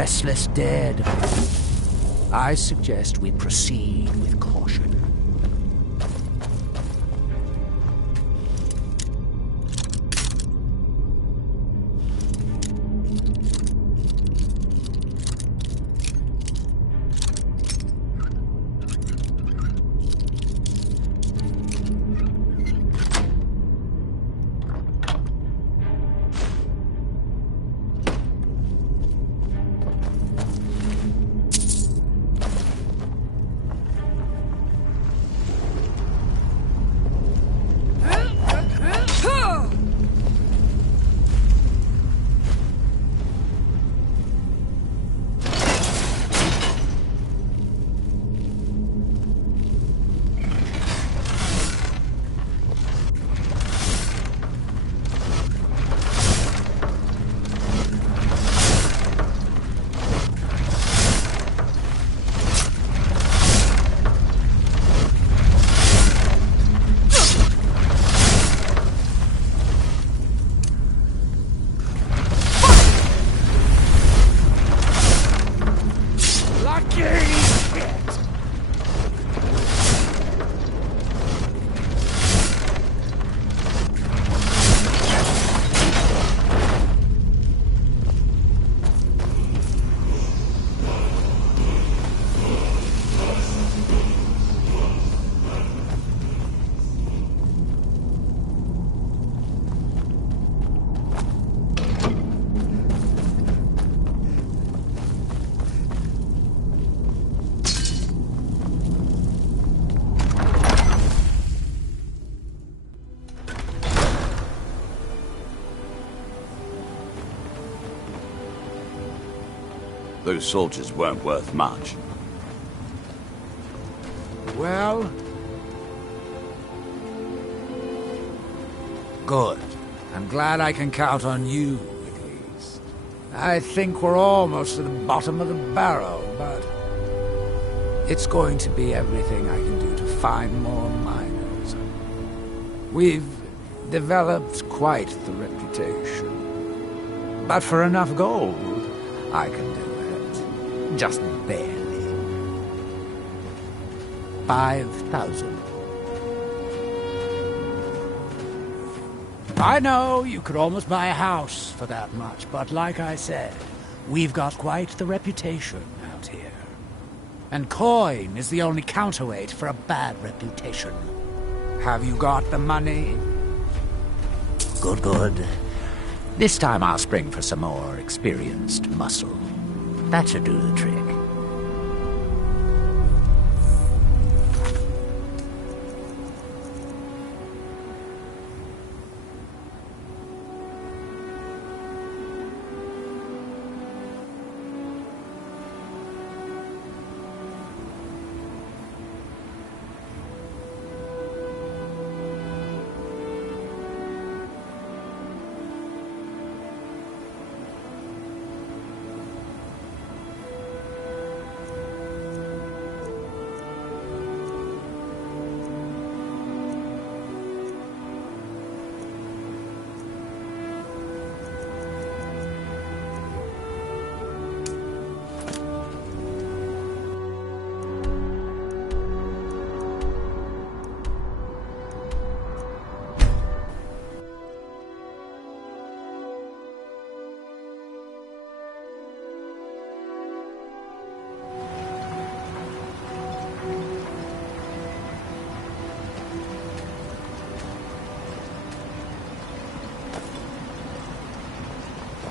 restless dead. I suggest we proceed with caution. Those soldiers weren't worth much. Well... good. I'm glad I can count on you, at least. I think we're almost to the bottom of the barrel, but... it's going to be everything I can do to find more miners. We've developed quite the reputation. But for enough gold, I can do it. Just barely. 5,000. I know you could almost buy a house for that much, but like I said, we've got quite the reputation out here. And coin is the only counterweight for a bad reputation. Have you got the money? Good, good. This time I'll spring for some more experienced muscle. That should do the trick.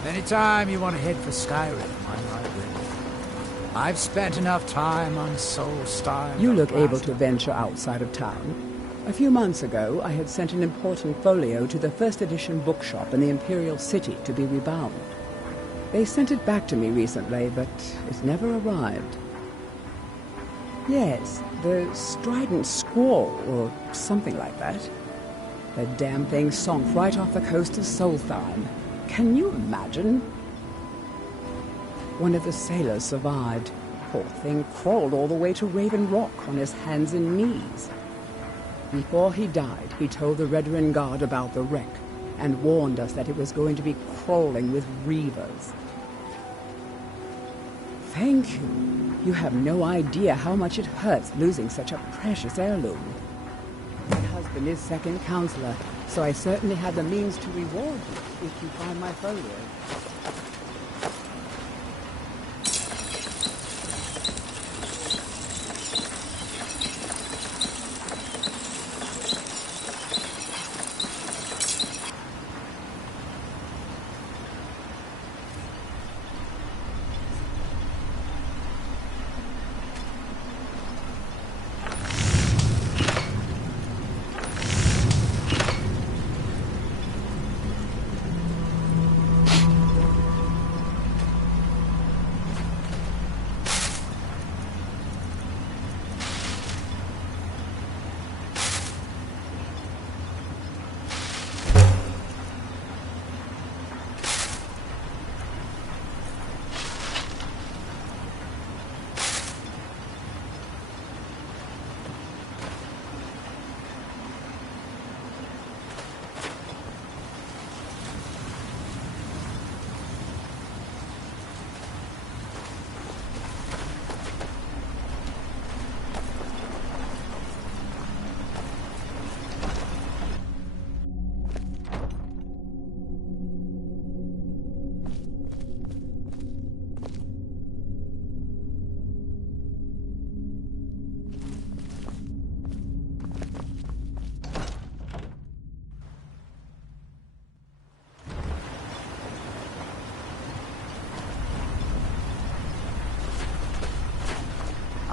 Anytime you want to head for Skyrim, I'm right with you. I've spent enough time on Solstheim. You look able to venture outside of town. A few months ago, I had sent an important folio to the first edition bookshop in the Imperial City to be rebound. They sent it back to me recently, but it never arrived. Yes, the Strident Squall, or something like that. The damn thing sunk right off the coast of Solstheim. Can you imagine? One of the sailors survived. Poor thing crawled all the way to Raven Rock on his hands and knees. Before he died, he told the Redoran Guard about the wreck and warned us that it was going to be crawling with reavers. Thank you. You have no idea how much it hurts losing such a precious heirloom. My husband is second counselor, so I certainly have the means to reward you if you find my folio.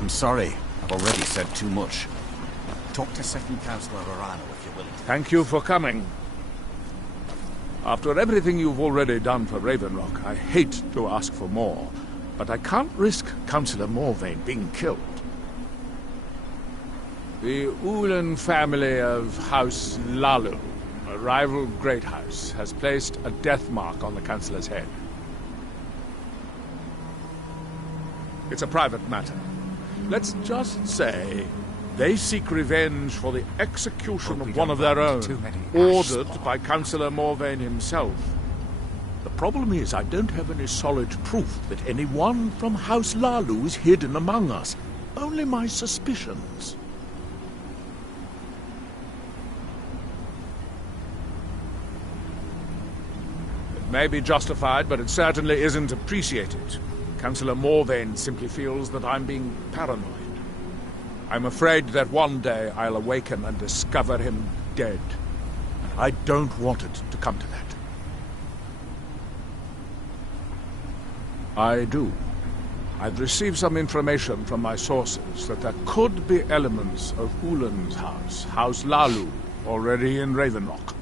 I'm sorry. I've already said too much. Talk to Second Counselor Arano if you're willing. Thank you for coming. After everything you've already done for Ravenrock, I hate to ask for more, but I can't risk Councillor Morvain being killed. The Ulan family of House Lalu, a rival great house, has placed a death mark on the Councillor's head. It's a private matter. Let's just say they seek revenge for the execution of one of their own, ordered by Councillor Morvain himself. The problem is I don't have any solid proof that anyone from House Lalu is hidden among us. Only my suspicions. It may be justified, but it certainly isn't appreciated. Councillor Morvain simply feels that I'm being paranoid. I'm afraid that one day I'll awaken and discover him dead. I don't want it to come to that. I do. I've received some information from my sources that there could be elements of Ulan's house, House Lalu, already in Ravenrock.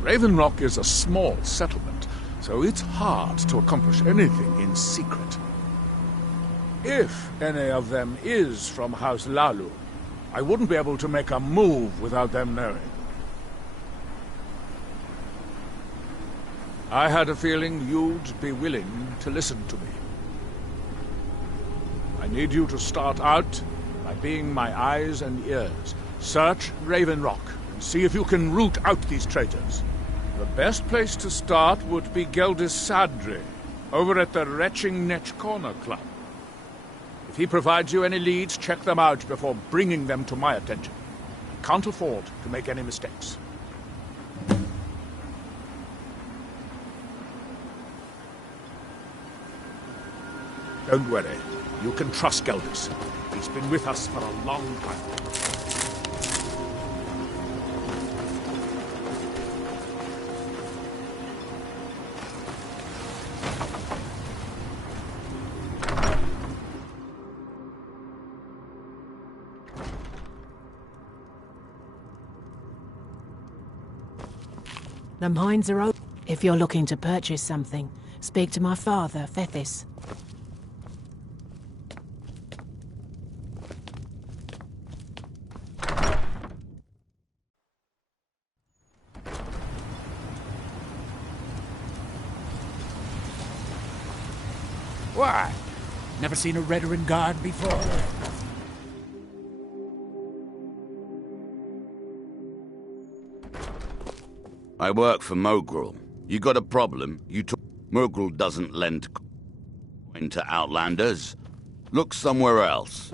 Ravenrock is a small settlement, so it's hard to accomplish anything in secret. If any of them is from House Lalu, I wouldn't be able to make a move without them knowing. I had a feeling you'd be willing to listen to me. I need you to start out by being my eyes and ears. Search Ravenrock and see if you can root out these traitors. The best place to start would be Geldis Sadri, over at the Retching Netch Corner Club. If he provides you any leads, check them out before bringing them to my attention. I can't afford to make any mistakes. Don't worry. You can trust Geldis. He's been with us for a long time. The mines are open. If you're looking to purchase something, speak to my father, Fethis. Why? Never seen a Redoran guard before? I work for Mogrul. You got a problem, you talk. Mogrul doesn't lend. Into Outlanders. Look somewhere else.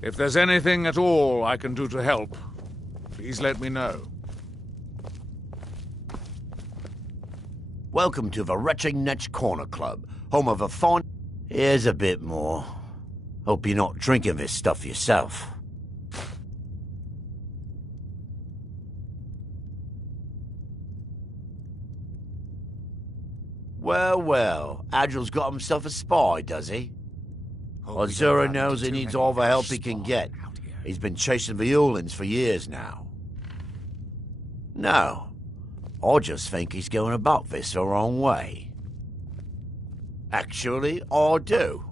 If there's anything at all I can do to help, please let me know. Welcome to the Retching Netch Corner Club, home of a fine... Here's a bit more. Hope you're not drinking this stuff yourself. Well, well, Adril's got himself a spy, does he? Azura knows he needs all the help he can get. He's been chasing the Ulins for years now. No, I just think he's going about this the wrong way. Actually, I do.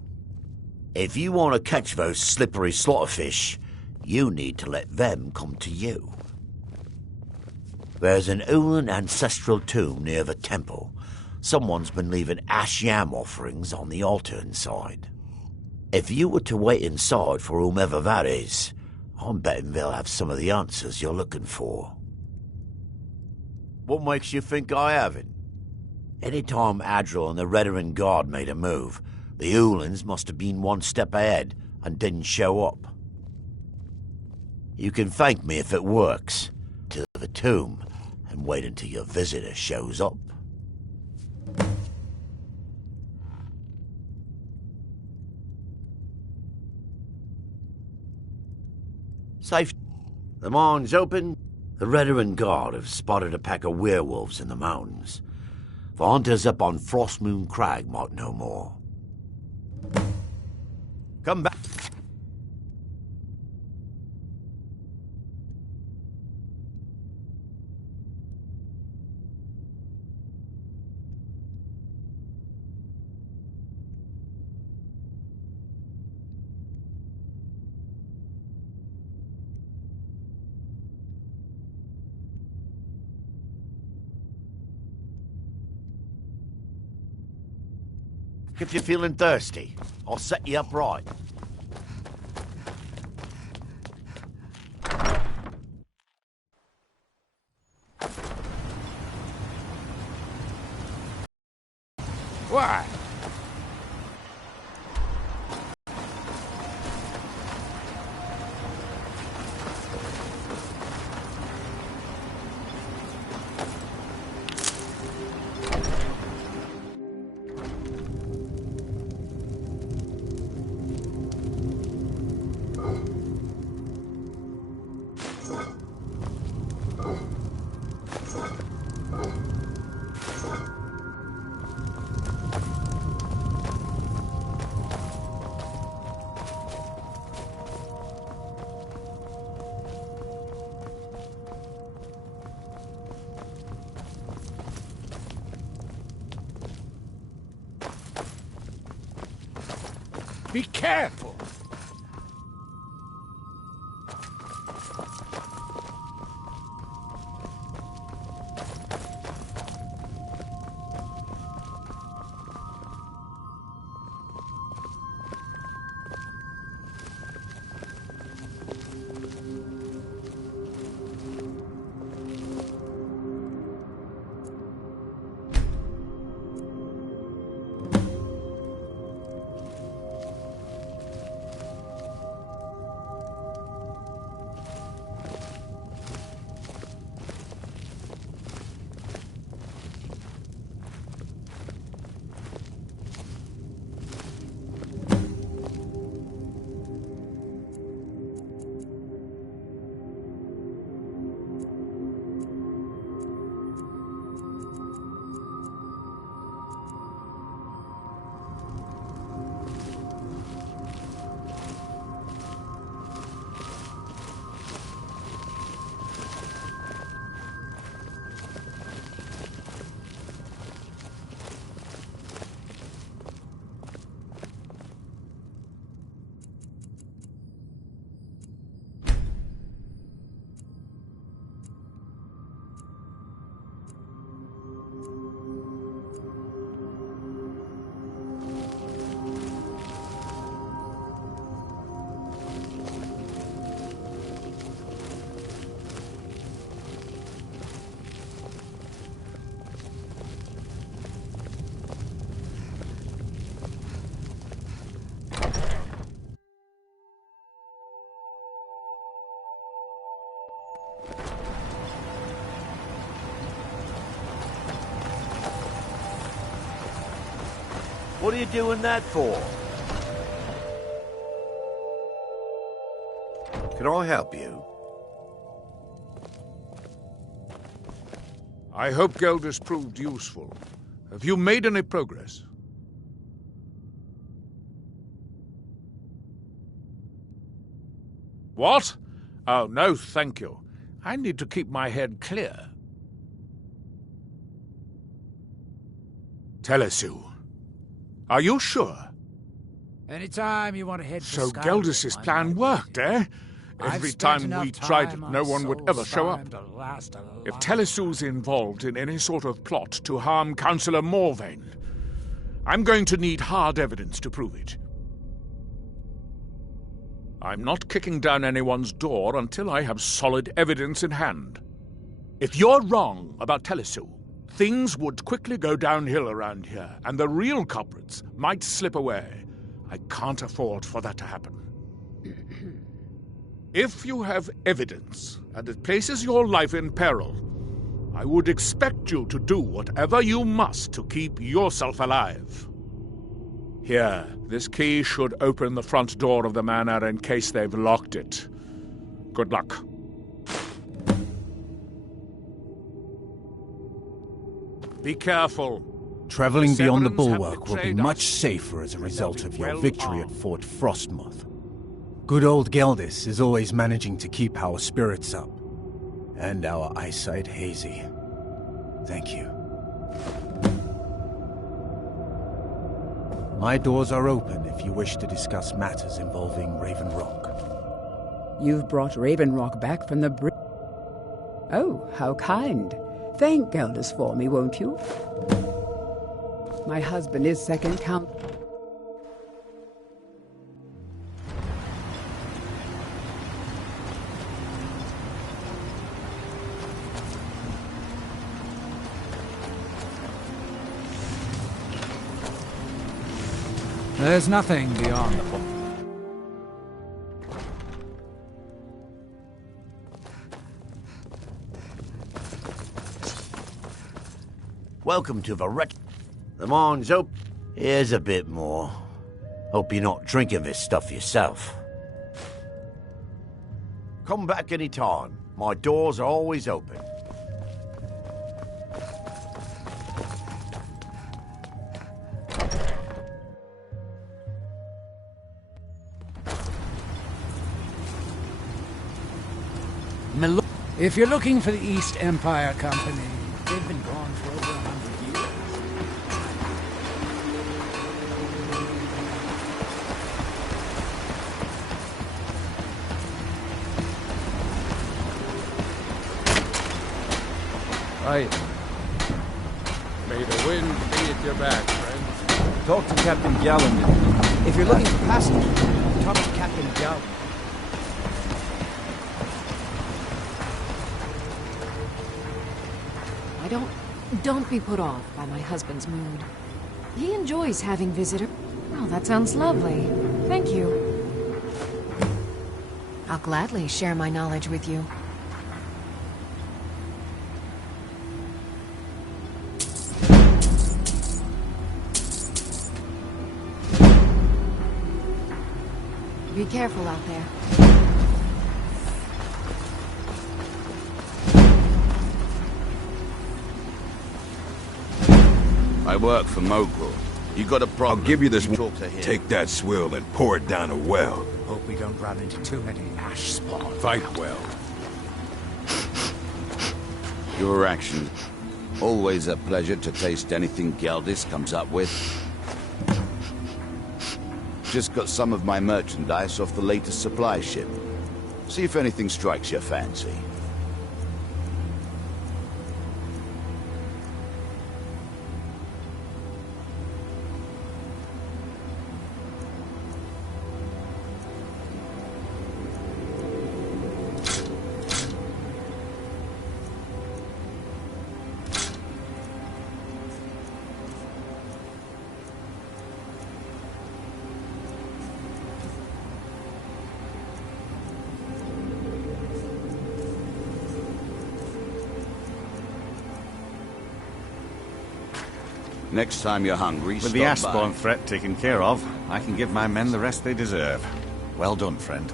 If you want to catch those slippery slaughterfish, you need to let them come to you. There's an Ulin ancestral tomb near the temple. Someone's been leaving ash yam offerings on the altar inside. If you were to wait inside for whomever that is, I'm betting they'll have some of the answers you're looking for. What makes you think I haven't? Anytime Adril and the Redarin Guard made a move, the Ulins must have been one step ahead and didn't show up. You can thank me if it works. To the tomb and wait until your visitor shows up. Safe. The mine's open. The Redarin Guard have spotted a pack of werewolves in the mountains. The hunters up on Frostmoon Crag might know more. Come back. If you're feeling thirsty, I'll set you up right. Why? Be careful! What are you doing that for? Can I help you? I hope Geldis proved useful. Have you made any progress? What? Oh, no, thank you. I need to keep my head clear. Telesu. Are you sure? Anytime you want to head to So Skyrim, Geldis' plan worked, eh? Every time we tried it, on no one would ever show up. Skyrim to last a If Telesu's involved in any sort of plot to harm Councillor Morvain, I'm going to need hard evidence to prove it. I'm not kicking down anyone's door until I have solid evidence in hand. If you're wrong about Telesu, things would quickly go downhill around here, and the real culprits might slip away. I can't afford for that to happen. If you have evidence, and it places your life in peril, I would expect you to do whatever you must to keep yourself alive. Here, this key should open the front door of the manor in case they've locked it. Good luck. Be careful. Traveling beyond the Severans have bulwark will be betrayed much us. safer as a result of your well victory at armed. Fort Frostmoth. Good old Geldis is always managing to keep our spirits up, and our eyesight hazy. Thank you. My doors are open if you wish to discuss matters involving Raven Rock. You've brought Raven Rock back from the bridge. Oh, how kind. Thank Geldis for me, won't you? My husband is second count. There's nothing beyond the point. Welcome to the The mine's open. Here's a bit more. Hope you're not drinking this stuff yourself. Come back any time. My doors are always open. If you're looking for the East Empire Company, they've been gone for over 100 years. Right. May the wind be at your back, friend. Talk to Captain Galland. If you're looking for passengers, talk to Captain Galland. Don't be put off by my husband's mood. He enjoys having visitors. Oh, that sounds lovely. Thank you. I'll gladly share my knowledge with you. Be careful out there. I work for Mogul. You got a problem? I'll give you this talk to him. Take that swill and pour it down a well. Hope we don't run into too many ash spawns. Fight well. Your action. Always a pleasure to taste anything Geldis comes up with. Just got some of my merchandise off the latest supply ship. See if anything strikes your fancy. Next time you're hungry, With the Ashbourne threat taken care of, I can give my men the rest they deserve. Well done, friend.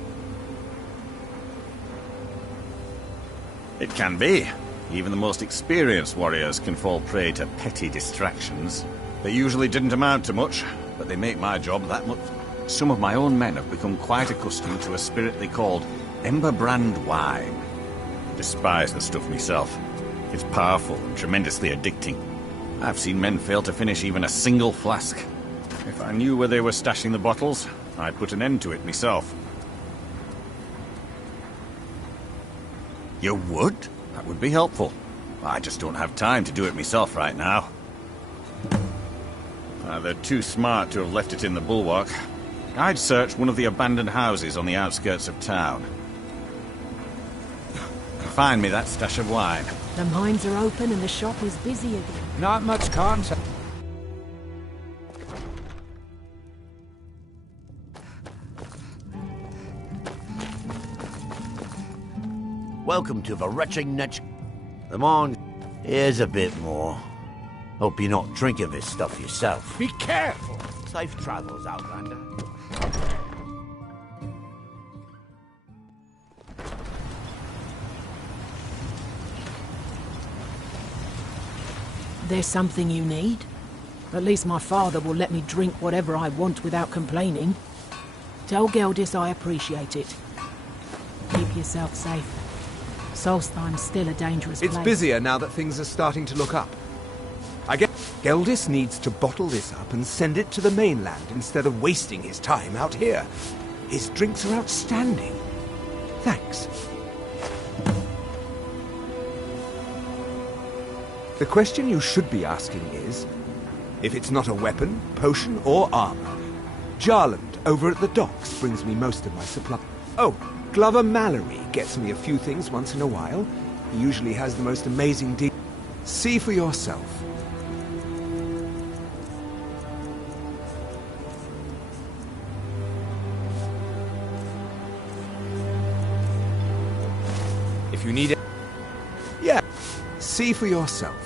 It can be. Even the most experienced warriors can fall prey to petty distractions. They usually didn't amount to much, but they make my job that much. Some of my own men have become quite accustomed to a spirit they called Emberbrand wine. I despise the stuff myself. It's powerful and tremendously addicting. I've seen men fail to finish even a single flask. If I knew where they were stashing the bottles, I'd put an end to it myself. You would? That would be helpful. I just don't have time to do it myself right now. They're too smart to have left it in the bulwark. I'd search one of the abandoned houses on the outskirts of town. Find me that stash of wine. The mines are open and the shop is busy again. Not much contact. Welcome to the retching niche. Come on, here's a bit more. Hope you're not drinking this stuff yourself. Be careful! Safe travels, Outlander. There's something you need? At least my father will let me drink whatever I want without complaining. Tell Geldis I appreciate it. Keep yourself safe. Solstheim's still a dangerous place. It's busier now that things are starting to look up. I guess Geldis needs to bottle this up and send it to the mainland instead of wasting his time out here. His drinks are outstanding. Thanks. The question you should be asking is, if it's not a weapon, potion, or armor, Jarland over at the docks brings me most of my supply. Oh, Glover Mallory gets me a few things once in a while. He usually has the most amazing deal. See for yourself. If you need it... Yeah, see for yourself.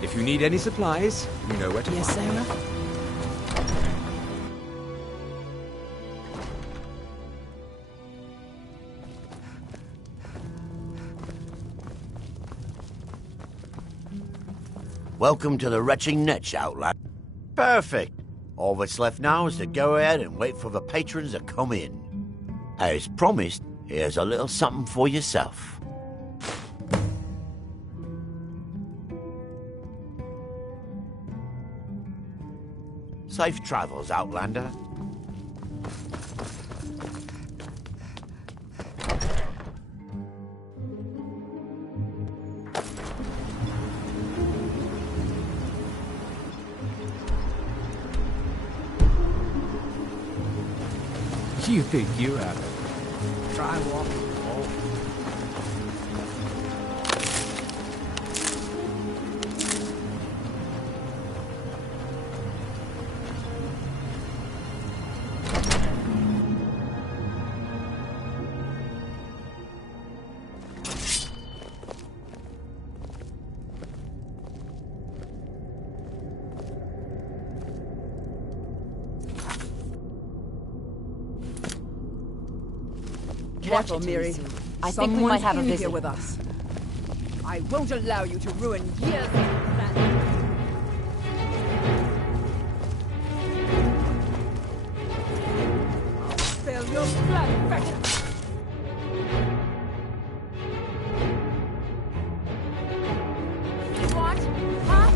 If you need any supplies, you know where to find them. Yes, Sarah? Welcome to the retching niche, Outlander. Perfect. All that's left now is to go ahead and wait for the patrons to come in. As promised, here's a little something for yourself. Safe travels, Outlander. do you think you have? Try walking. Careful, Miri. I think we might have a visit. Here with us. I won't allow you to ruin years of planning. I'll spell your blood better. What? Huh?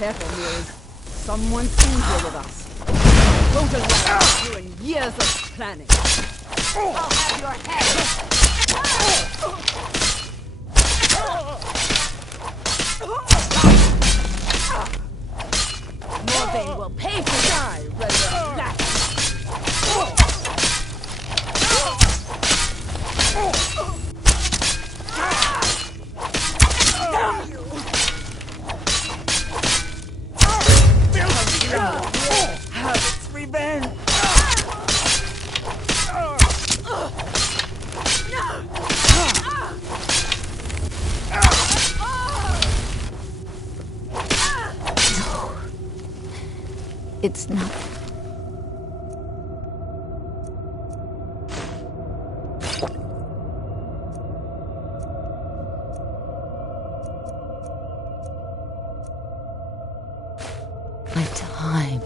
Careful, Miri. Someone's in here with us. I won't allow you to ruin years of planning. I'll have your head. Morvain will pay for die rather than lack. Have its revenge. It's not. My time.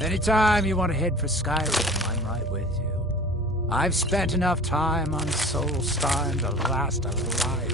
Anytime you want to head for Skyrim, I'm right with you. I've spent enough time on Soulstein to last a lifetime.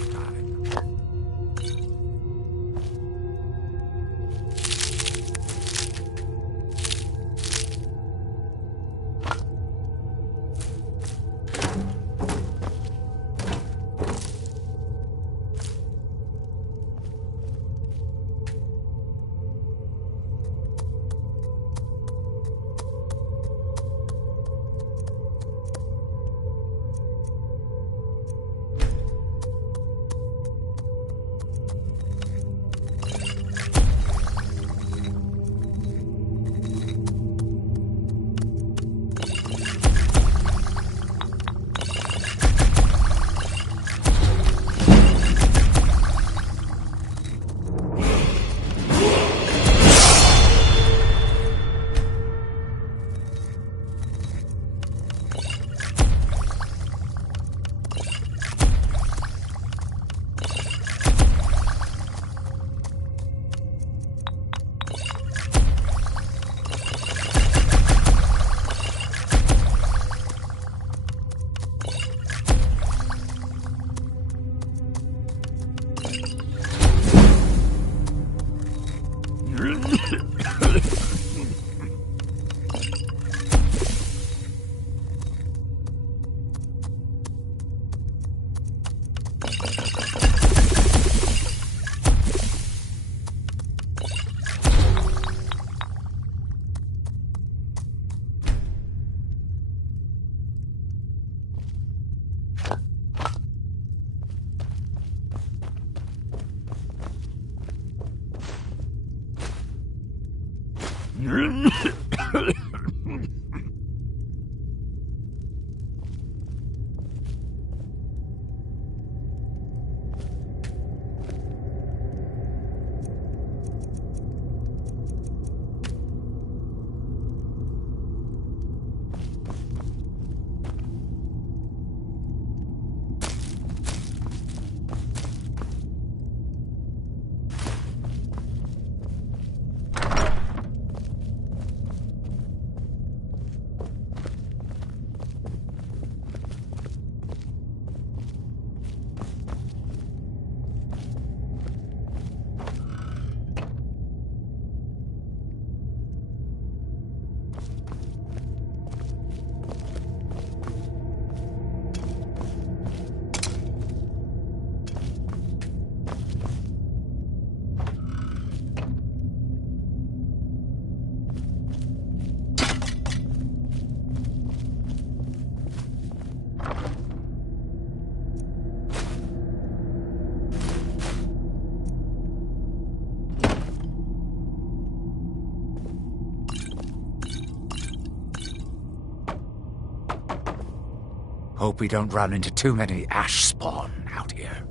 Hope we don't run into too many ash spawn out here.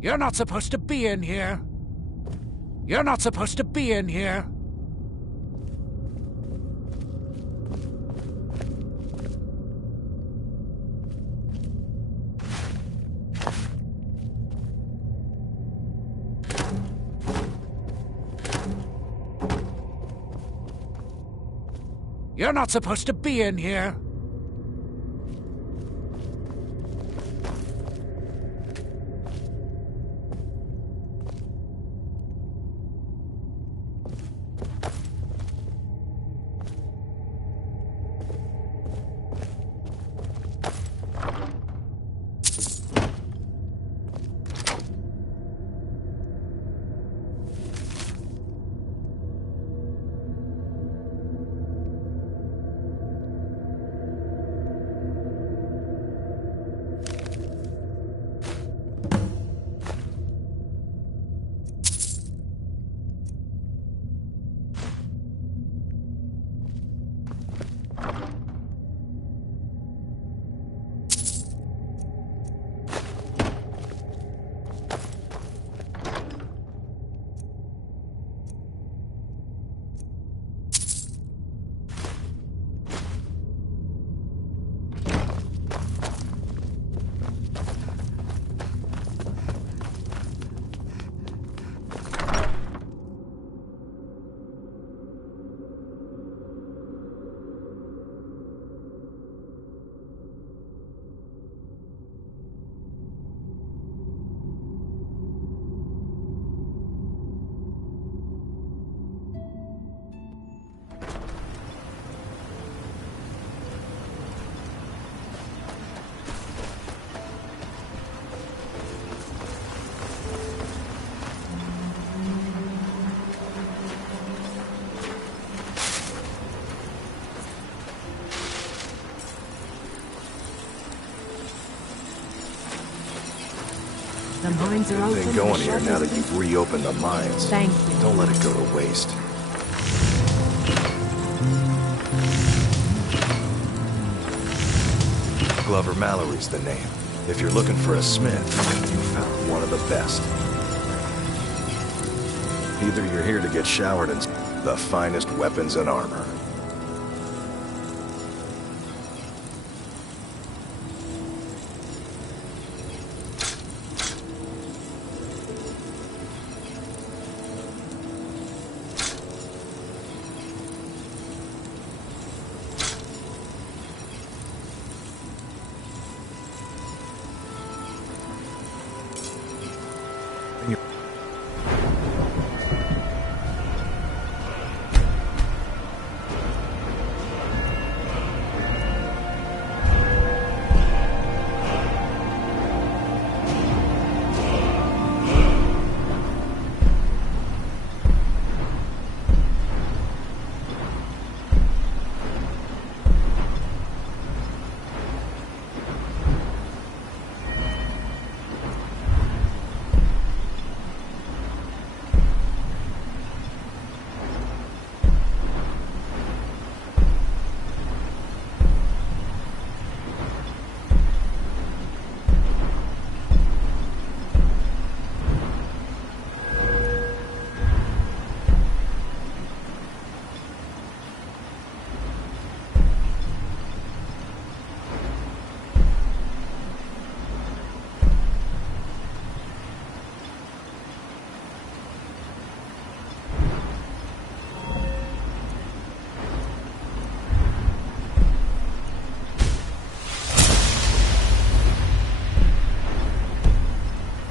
You're not supposed to be in here. You're not supposed to be in here. You're not supposed to be in here. The mines are open. Anything going here now that you've reopened the mines. Thank you. Don't let it go to waste. Glover Mallory's the name. If you're looking for a smith, you found one of the best. Either you're here to get showered in the finest weapons and armor.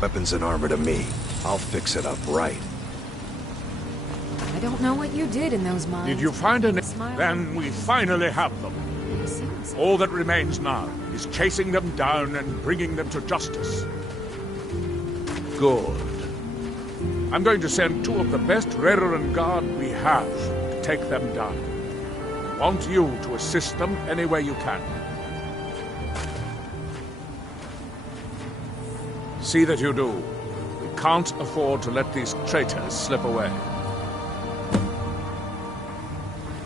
weapons and armor to me. I'll fix it up right. I don't know what you did in those mines. Did you find any? Then we finally have them. All that remains now is chasing them down and bringing them to justice. Good. I'm going to send 2 of the best Rerenn guard we have to take them down. I want you to assist them any way you can. See that you do. We can't afford to let these traitors slip away.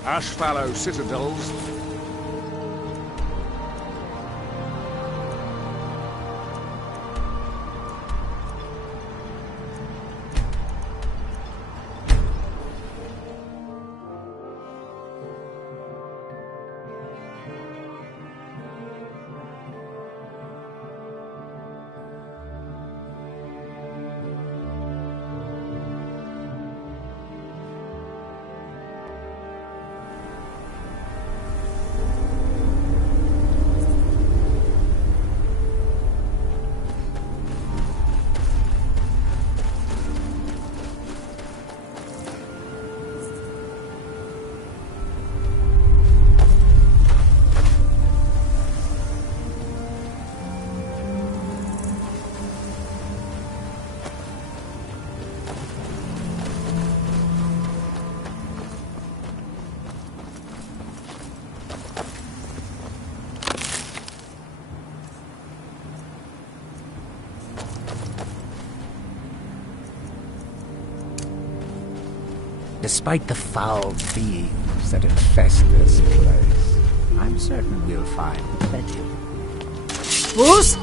Ashfallow citadels. Despite the foul fiends that infest this place, I'm certain we'll find plenty. Bruce!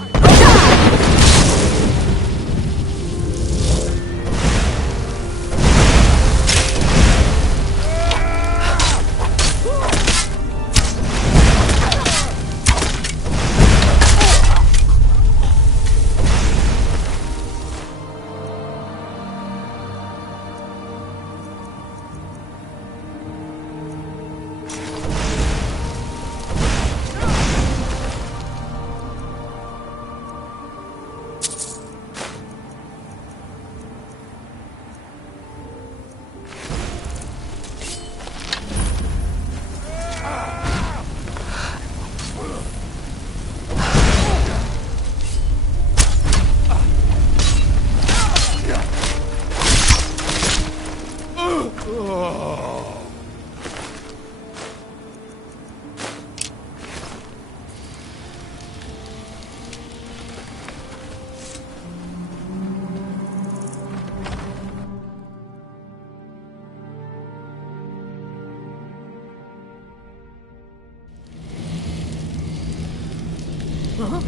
Huh?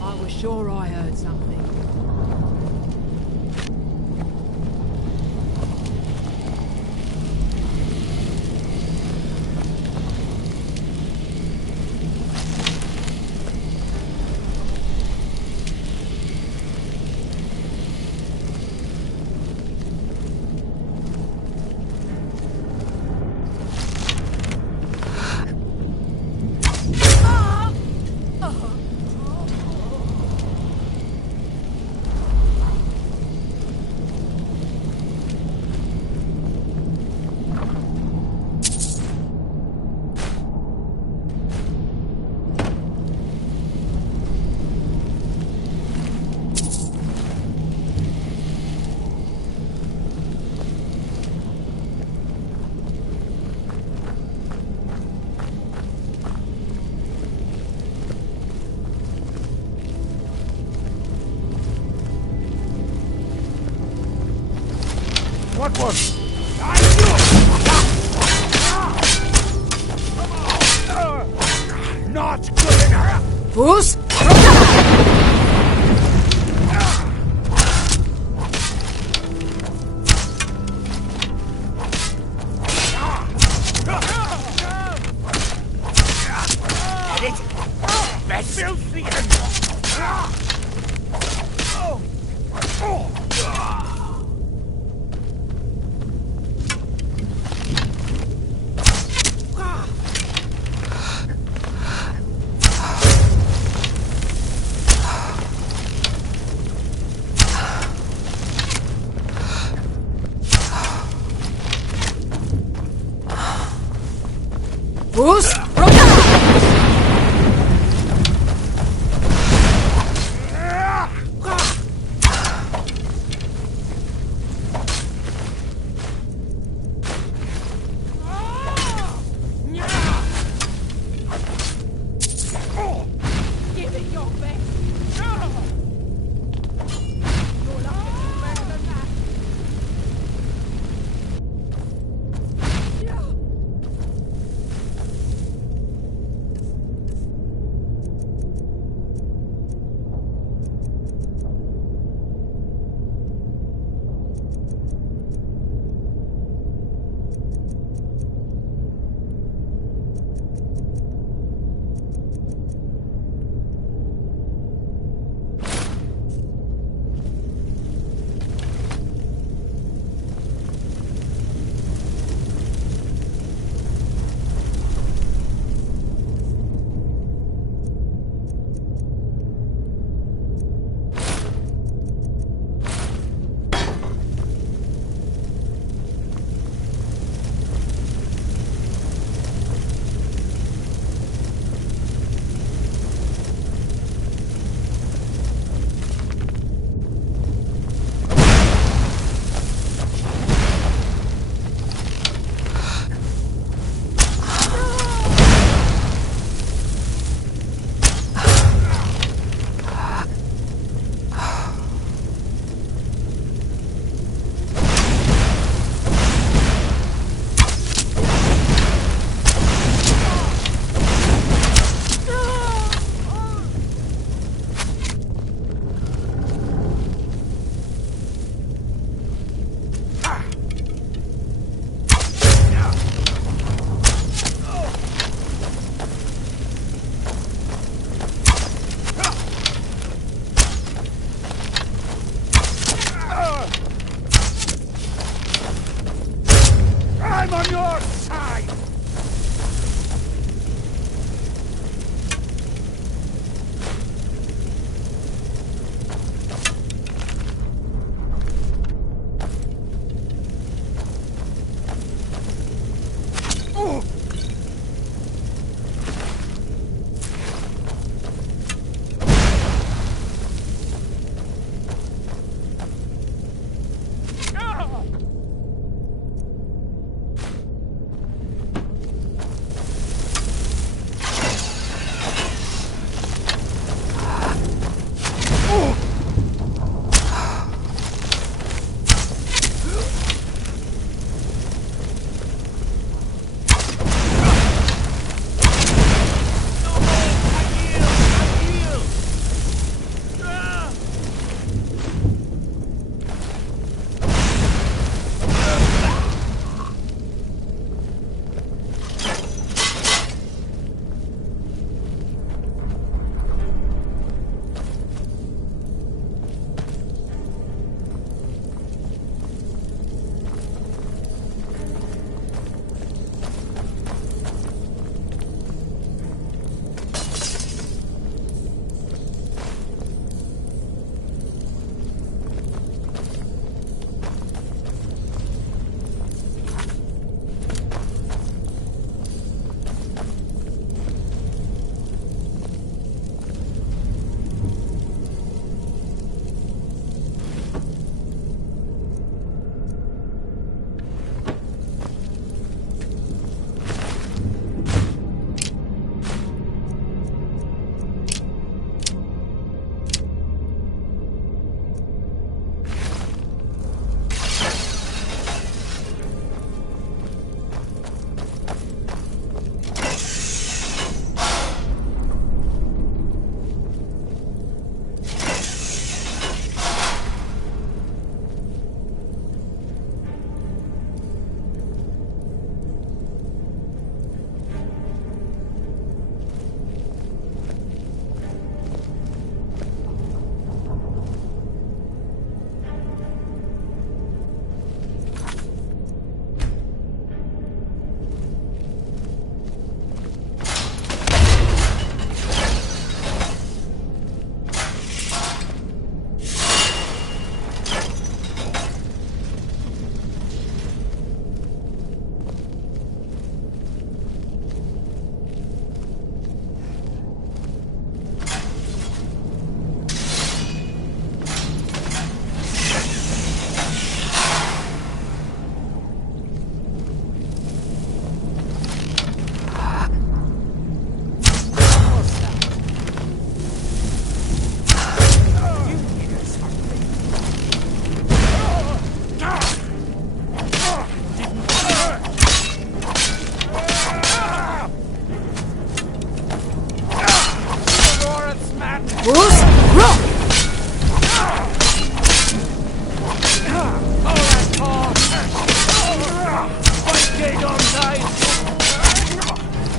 I was sure I heard something. What was? Not good enough. Bruce? Us! Give it your best.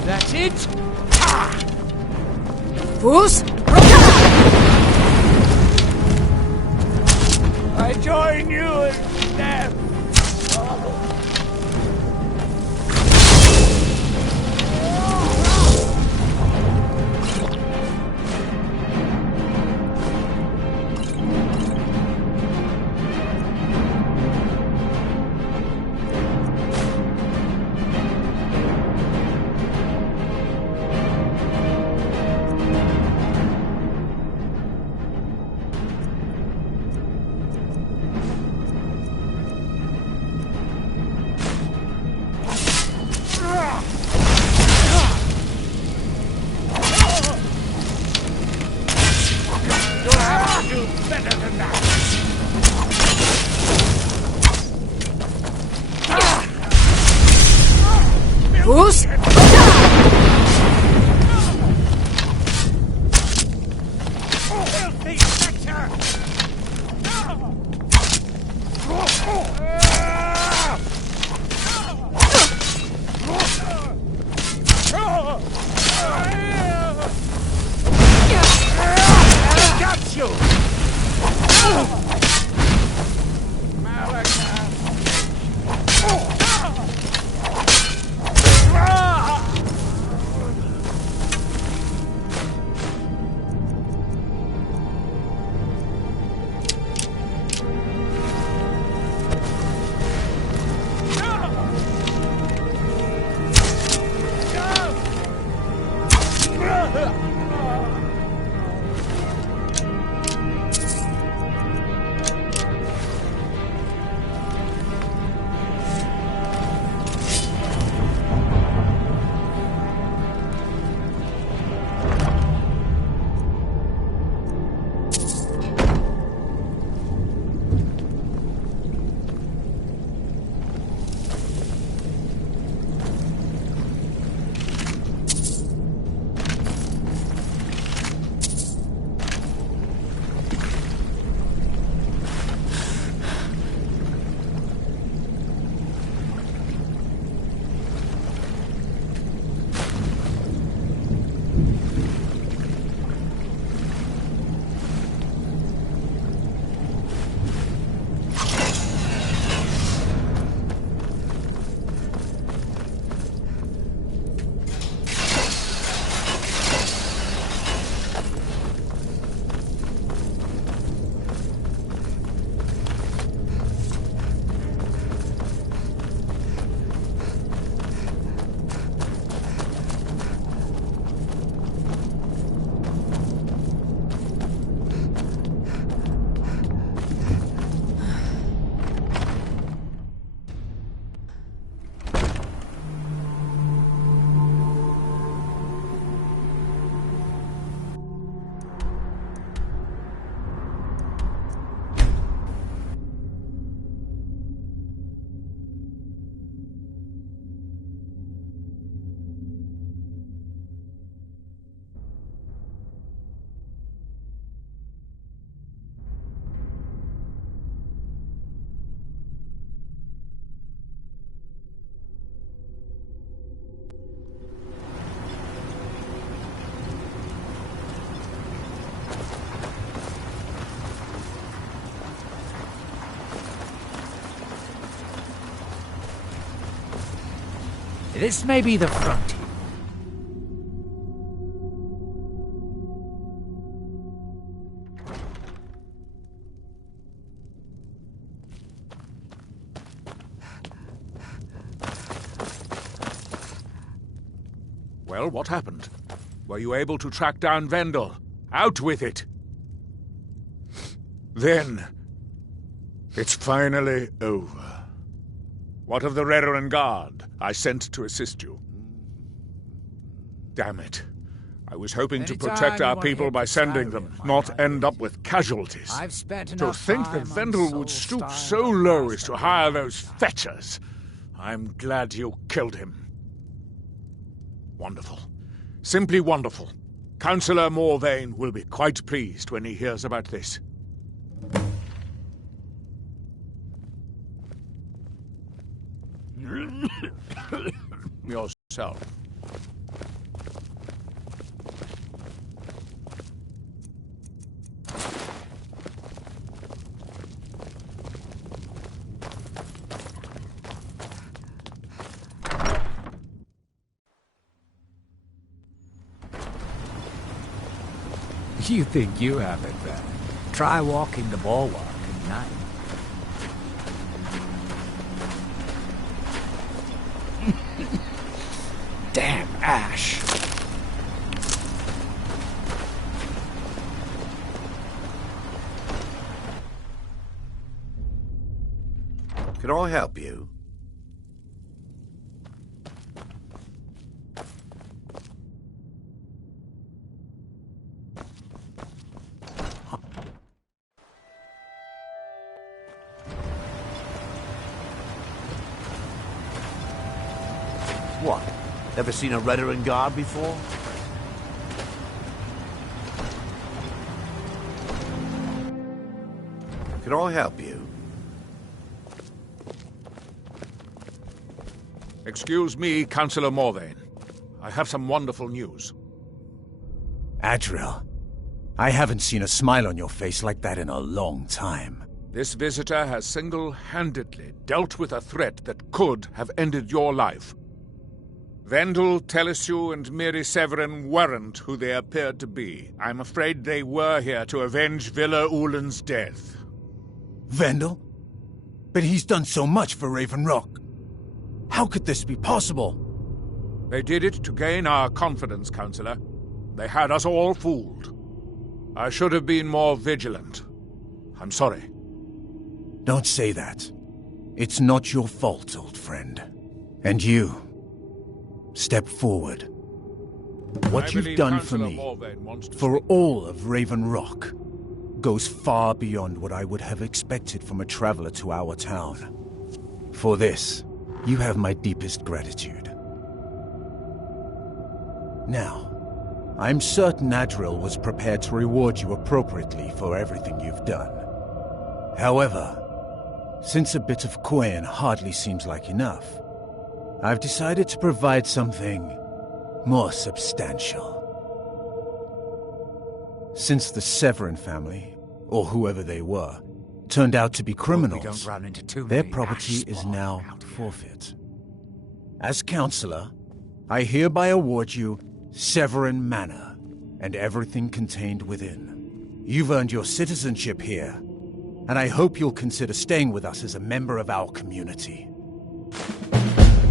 That's it. Fus? I join you in death. Fus? Filthy creature! Got you! This may be the frontier. Well, what happened? Were you able to track down Vendel? Out with it! Then, it's finally over. What of the Redoran Guard I sent to assist you? Damn it. I was hoping to protect our people by sending them, not end up with casualties. I've spent To enough think that time on Vendel would stoop so low as to hire those fetchers. I'm glad you killed him. Wonderful. Simply wonderful. Councillor Morvain will be quite pleased when he hears about this. Yourself. You think you have it better? Try walking the bulwark at night. Damn ash! Can I help you? What? Ever seen a Redaran guard before? Can I help you? Excuse me, Councillor Morvain. I have some wonderful news. Adriel, I haven't seen a smile on your face like that in a long time. This visitor has single-handedly dealt with a threat that could have ended your life. Vendel, Telesue, and Miri Severin weren't who they appeared to be. I'm afraid they were here to avenge Villa Ulan's death. Vendel? But he's done so much for Raven Rock. How could this be possible? They did it to gain our confidence, Councillor. They had us all fooled. I should have been more vigilant. I'm sorry. Don't say that. It's not your fault, old friend. And you... step forward. What you've done for me, for all of Raven Rock, goes far beyond what I would have expected from a traveler to our town. For this, you have my deepest gratitude. Now, I'm certain Adriel was prepared to reward you appropriately for everything you've done. However, since a bit of coin hardly seems like enough, I've decided to provide something more substantial. Since the Severin family, or whoever they were, turned out to be criminals, their property is now forfeit. As Counselor, I hereby award you Severin Manor and everything contained within. You've earned your citizenship here, and I hope you'll consider staying with us as a member of our community.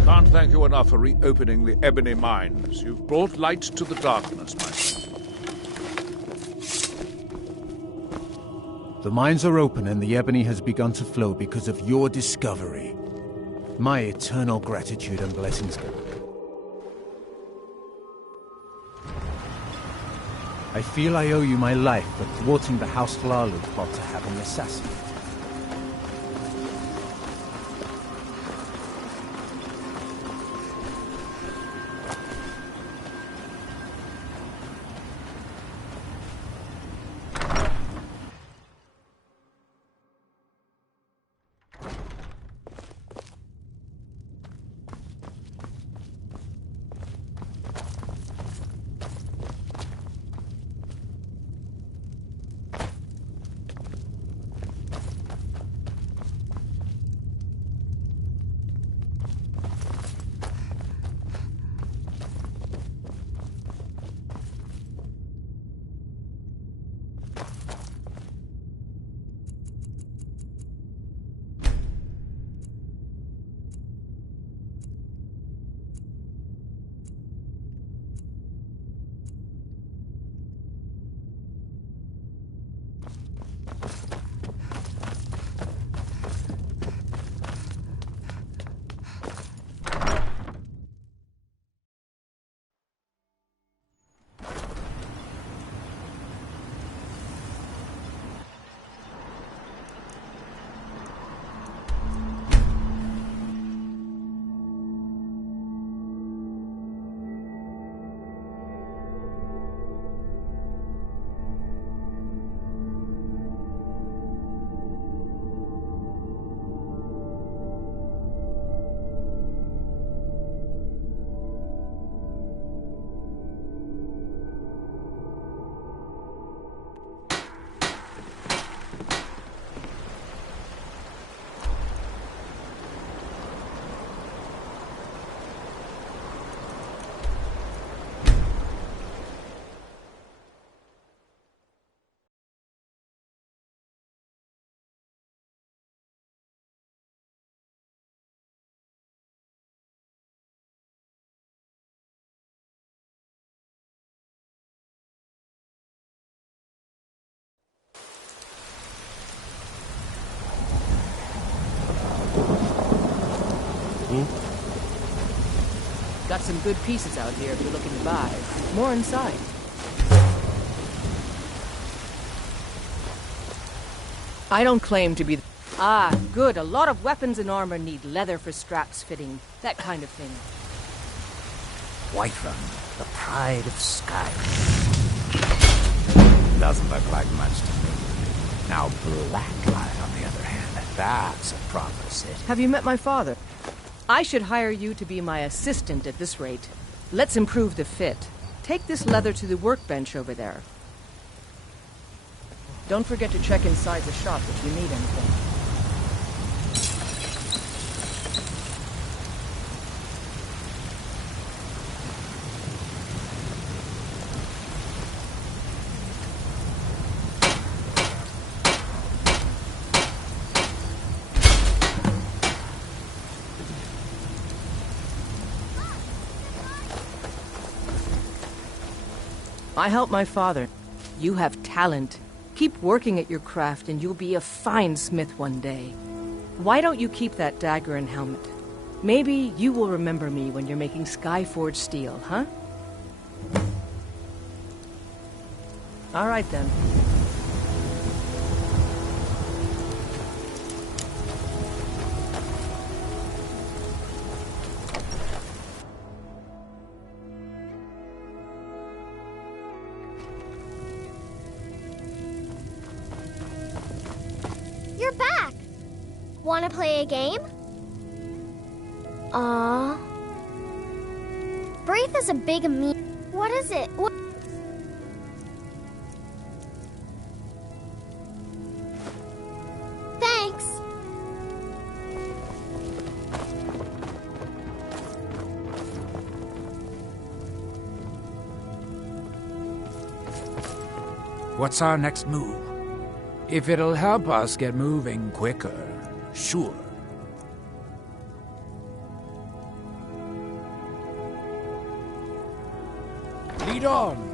Can't thank you enough for reopening the Ebony Mines. You've brought light to the darkness, my son. The mines are open and the ebony has begun to flow because of your discovery. My eternal gratitude and blessings. I feel I owe you my life for thwarting the House Targaryen plot to have him assassinated. Got some good pieces out here if you're looking to buy. More inside. I don't claim to be... Ah, good. A lot of weapons and armor need leather for straps fitting. That kind of thing. Whiterun, the pride of Skyrim. Doesn't look like much to me. Now Blacklight, on the other hand, that's a proper city. Have you met my father? I should hire you to be my assistant at this rate. Let's improve the fit. Take this leather to the workbench over there. Don't forget to check inside the shop if you need anything. I help my father. You have talent. Keep working at your craft and you'll be a fine smith one day. Why don't you keep that dagger and helmet? Maybe you will remember me when you're making Skyforged steel, huh? All right then. You're back! Wanna play a game? Aww. Braith is a big What is it? What? Thanks. What's our next move? If it'll help us get moving quicker, sure. Lead on!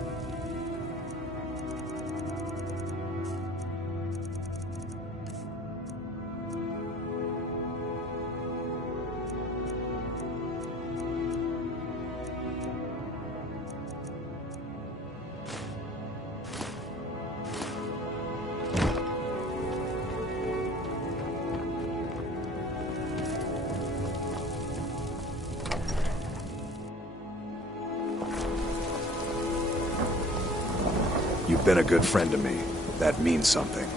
You've been a good friend to me. That means something.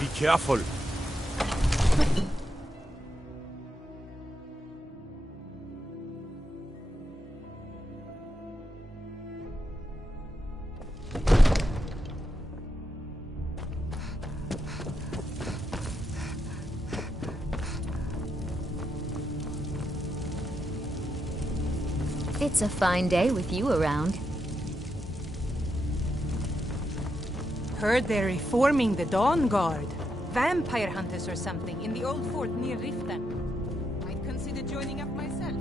Be careful. It's a fine day with you around. Heard they're reforming the Dawn Guard. Vampire hunters or something in the old fort near Riften. Might consider joining up myself.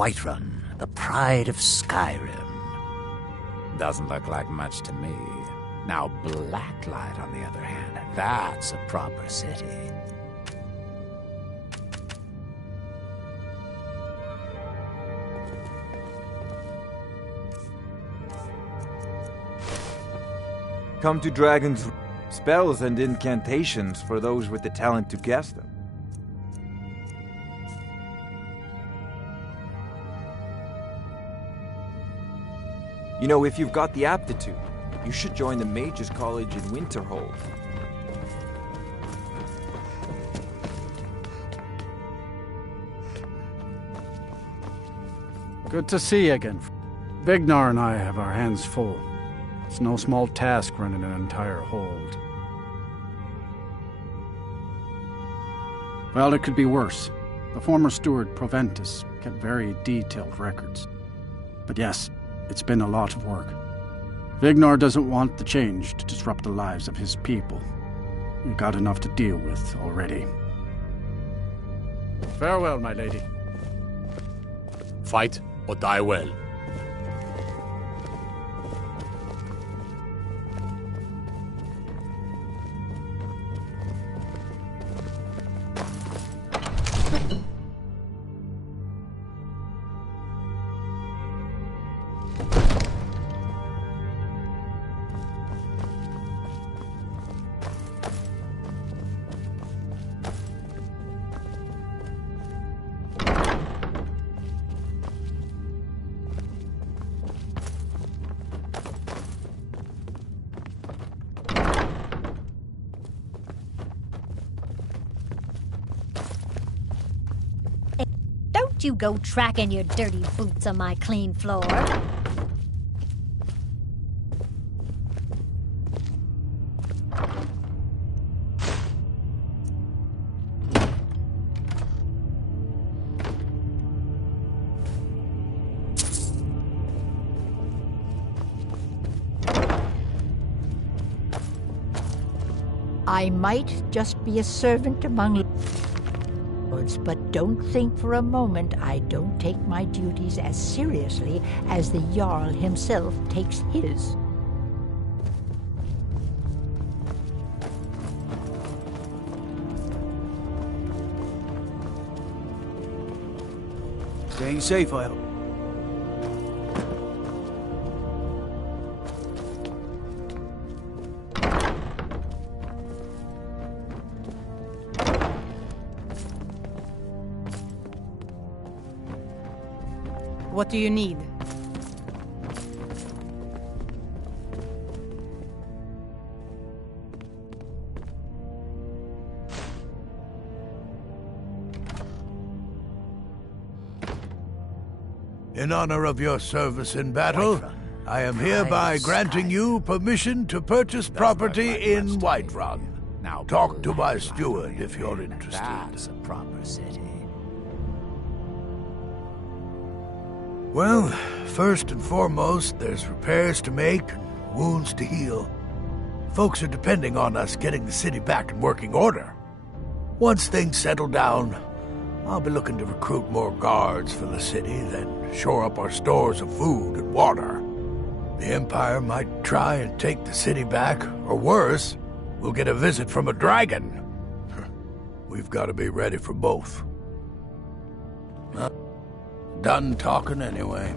Whiterun, the pride of Skyrim. Doesn't look like much to me. Now Blacklight, on the other hand, that's a proper city. Come to Dragon's spells and incantations for those with the talent to cast them. You know, if you've got the aptitude, you should join the Mages College in Winterhold. Good to see you again. Vignar and I have our hands full. It's no small task running an entire hold. Well, it could be worse. The former steward, Proventus, kept very detailed records. But yes, it's been a lot of work. Vignar doesn't want the change to disrupt the lives of his people. We've got enough to deal with already. Farewell, my lady. Fight or die well. Don't you go tracking your dirty boots on my clean floor. I might just be a servant among lords, but don't think for a moment I don't take my duties as seriously as the Jarl himself takes his. Staying safe, I hope. What do you need? In honor of your service in battle, I am hereby granting you permission to purchase property in Whiterun. Now talk to my steward if you're interested. That's a proper city. Well, first and foremost, there's repairs to make and wounds to heal. Folks are depending on us getting the city back in working order. Once things settle down, I'll be looking to recruit more guards for the city, then shore up our stores of food and water. The Empire might try and take the city back, or worse, we'll get a visit from a dragon. We've got to be ready for both. Done talking anyway.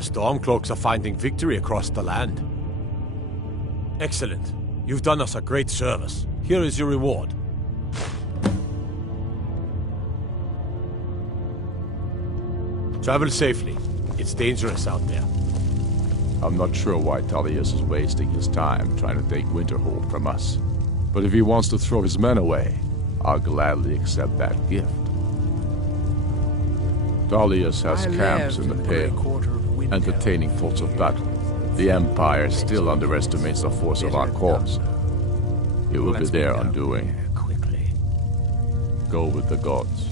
The Stormcloaks are finding victory across the land. Excellent. You've done us a great service. Here is your reward. Travel safely. It's dangerous out there. I'm not sure why Tullius is wasting his time trying to take Winterhold from us. But if he wants to throw his men away, I'll gladly accept that gift. Tullius has camps in the Pale, entertaining thoughts of battle. The Empire still underestimates the force of our cause. It will be their undoing. Go with the gods.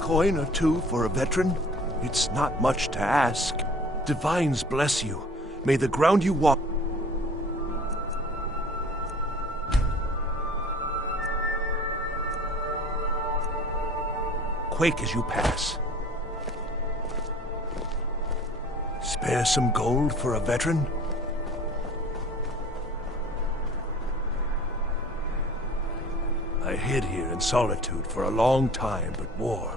Coin or two for a veteran? It's not much to ask. Divines bless you. May the ground you walk... quake as you pass. Spare some gold for a veteran? I hid here in solitude for a long time, but war.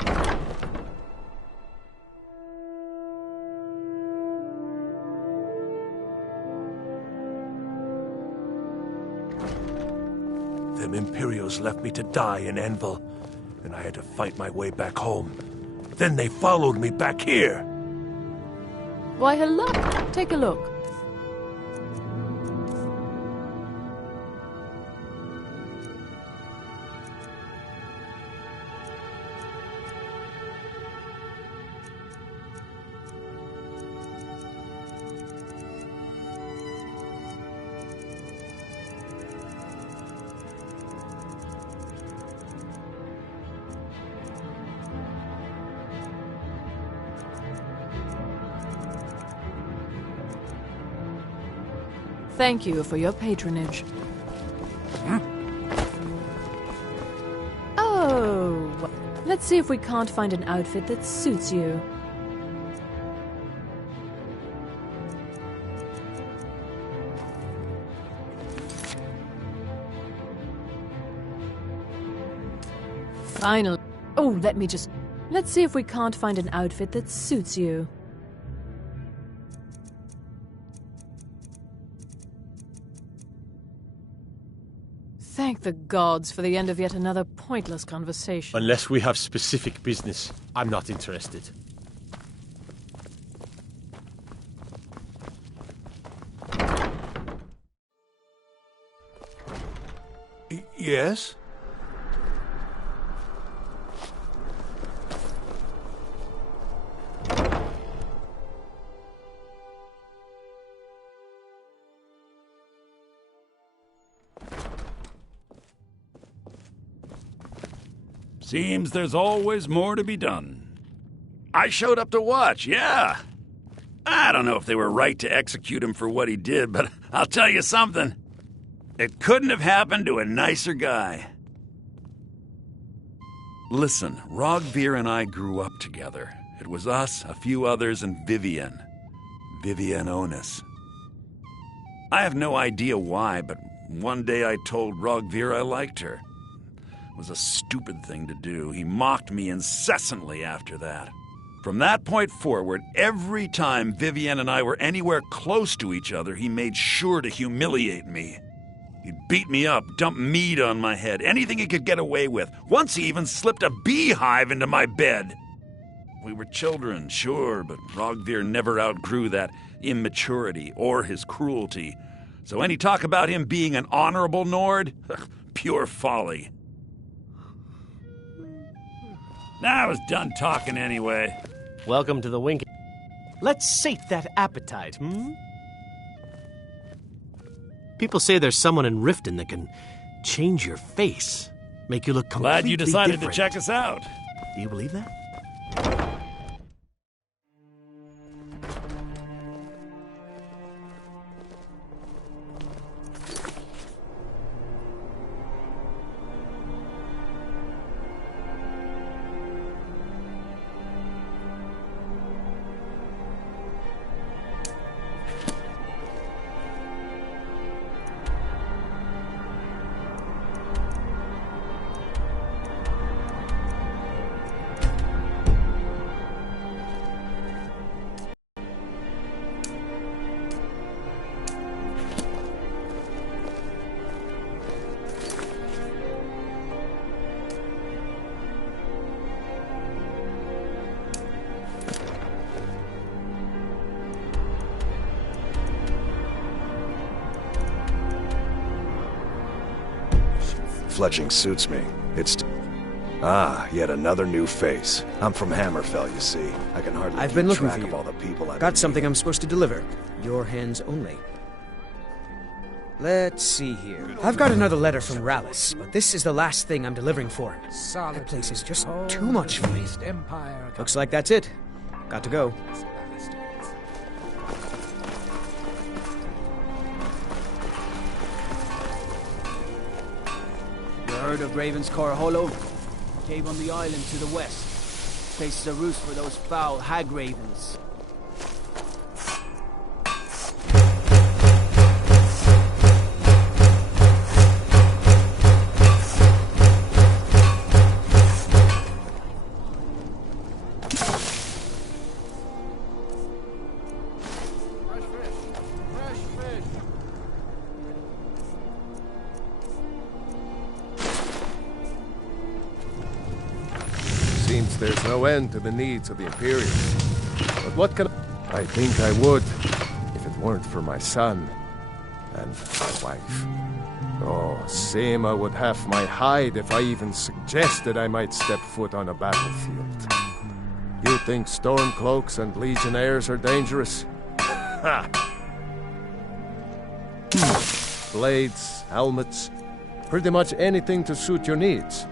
Them Imperials left me to die in Envil, and I had to fight my way back home. Then they followed me back here. Why, hello. Take a look. Thank you for your patronage. Oh, let's see if we can't find an outfit that suits you. Finally. Oh, let's see if we can't find an outfit that suits you. Thank the gods for the end of yet another pointless conversation. Unless we have specific business, I'm not interested. Yes? Seems there's always more to be done. I showed up to watch, yeah. I don't know if they were right to execute him for what he did, but I'll tell you something. It couldn't have happened to a nicer guy. Listen, Rogvir and I grew up together. It was us, a few others, and Vivienne. Vivienne Onis. I have no idea why, but one day I told Rogvir I liked her. It was a stupid thing to do. He mocked me incessantly after that. From that point forward, every time Vivienne and I were anywhere close to each other, he made sure to humiliate me. He'd beat me up, dump meat on my head, anything he could get away with. Once he even slipped a beehive into my bed. We were children, sure, but Rogvir never outgrew that immaturity or his cruelty. So any talk about him being an honorable Nord? Pure folly. I was done talking anyway. Welcome to the Wink. Let's sate that appetite, People say there's someone in Riften that can change your face, make you look completely Glad you decided different. to check us out. Do you believe that? Fletching suits me. Yet another new face. I'm from Hammerfell, you see. I can hardly I've keep been looking track for of you. all the people I've Got been something meeting. I'm supposed to deliver. Your hands only. Let's see here. I've got another letter from Rallis, but this is the last thing I'm delivering for him. That place is just too much for me. Looks like that's it. Got to go. Heard of Ravenscore Hollow? Cave on the island to the west. Places a roost for those foul hag ravens. Seems there's no end to the needs of the Imperials. But what can I think I would if it weren't for my son and my wife. Oh, Seema would have my hide if I even suggested I might step foot on a battlefield. You think Stormcloaks and Legionnaires are dangerous? Ha! Blades, helmets, pretty much anything to suit your needs.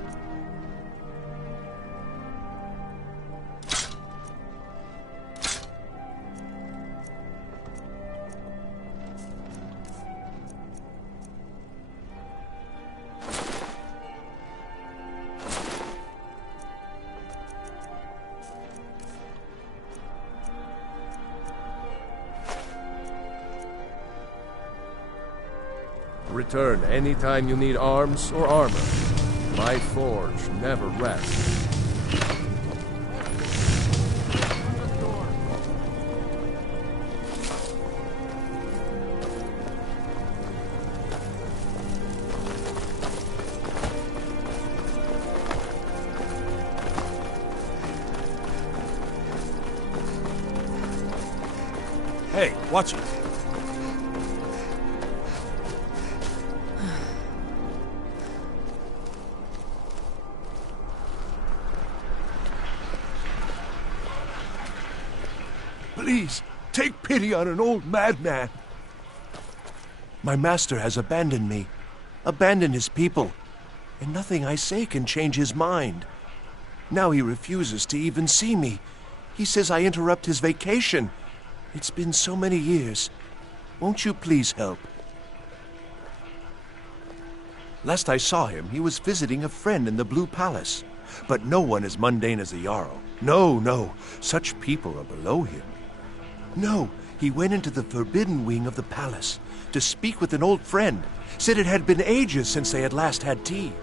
Return anytime you need arms or armor. My forge never rests. Hey, watch it. Please, take pity on an old madman. My master has abandoned me, abandoned his people, and nothing I say can change his mind. Now he refuses to even see me. He says I interrupt his vacation. It's been so many years. Won't you please help? Last I saw him, he was visiting a friend in the Blue Palace. But no one as mundane as the Jarl. No, no, such people are below him. No, he went into the forbidden wing of the palace to speak with an old friend. Said it had been ages since they had last had tea.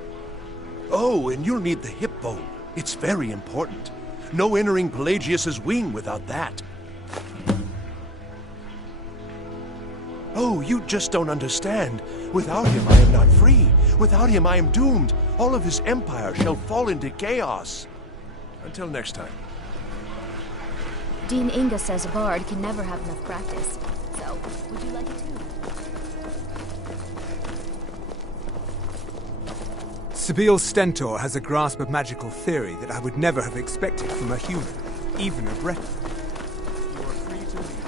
Oh, and you'll need the hip bone. It's very important. No entering Pelagius's wing without that. Oh, you just don't understand. Without him, I am not free. Without him, I am doomed. All of his empire shall fall into chaos. Until next time. Dean Inga says a bard can never have enough practice. So, would you like it too? Sibyl Stentor has a grasp of magical theory that I would never have expected from a human, even a Breton. You are free to leave.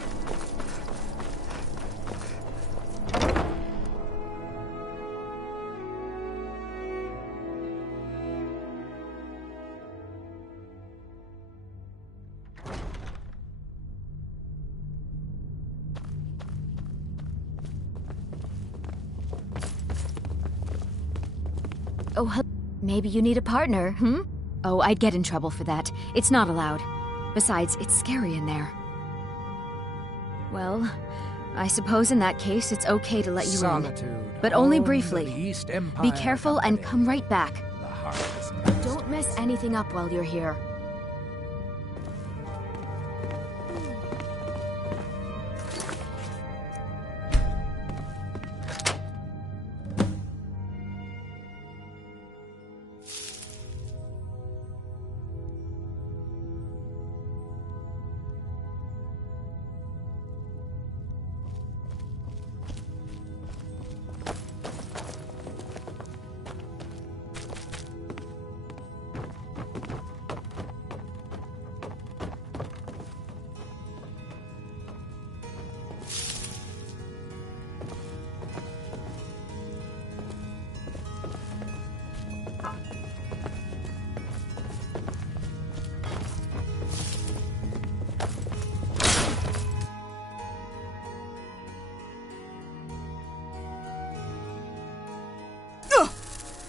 Oh, maybe you need a partner, hmm? Oh, I'd get in trouble for that. It's not allowed. Besides, it's scary in there. Well, I suppose in that case it's okay to let you in. But only briefly. Be careful and come right back. Don't mess anything up while you're here.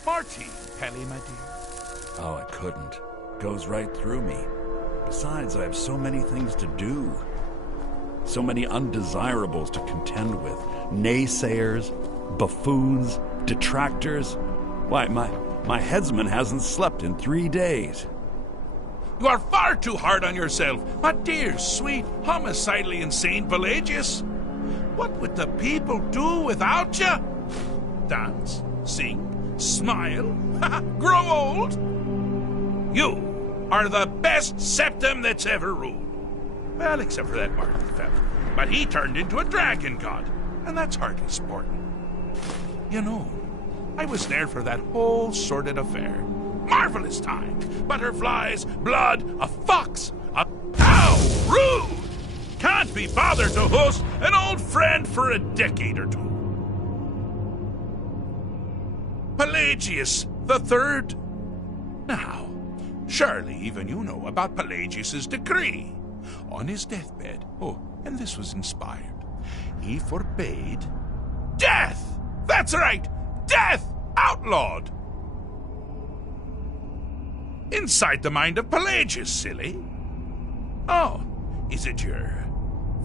Marty, Pelly, my dear. Oh, I couldn't. Goes right through me. Besides, I have so many things to do. So many undesirables to contend with. Naysayers, buffoons, detractors. Why, my headsman hasn't slept in 3 days. You are far too hard on yourself, my dear, sweet, homicidally insane Pelagius. What would the people do without you? Dance, sing, smile, grow old? You are the best septum that's ever ruled. Well, except for that Martin fellow. But he turned into a dragon god, and that's hardly sporting. You know, I was there for that whole sordid affair. Marvelous time. Butterflies, blood, a fox, Ow! Rude! Can't be bothered to host an old friend for a decade or two. Pelagius the Third. Now, surely even you know about Pelagius's decree. On his deathbed, and this was inspired, he forbade death! That's right! Death! Outlawed! Inside the mind of Pelagius, silly. Oh, is it your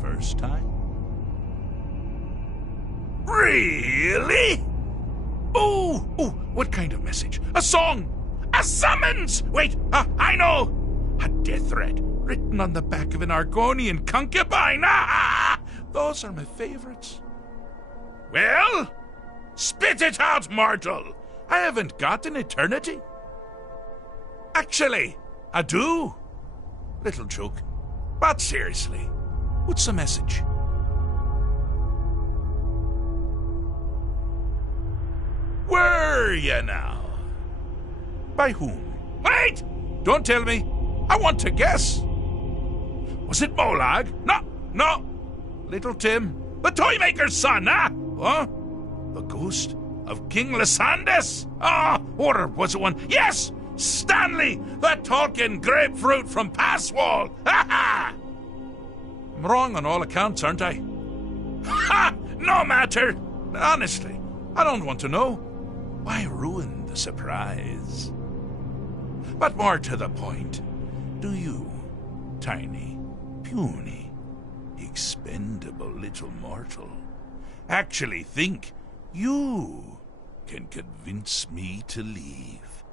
first time? Really? Oh, what kind of message? A song? A summons! Wait, I know! A death threat written on the back of an Argonian concubine. Those are my favorites. Well, spit it out, mortal. I haven't got an eternity. Actually, I do. Little joke. But seriously, what's the message? Were you now? By whom? Wait! Don't tell me. I want to guess. Was it Molag? No. Little Tim, the Toymaker's son, Huh? The ghost of King Lysandas? Or was it one? Yes! Stanley, the talking grapefruit from Passwall! I'm wrong on all accounts, aren't I? No matter! Honestly, I don't want to know. Why ruin the surprise? But more to the point, do you, tiny, puny, expendable little mortal, actually think you can convince me to leave?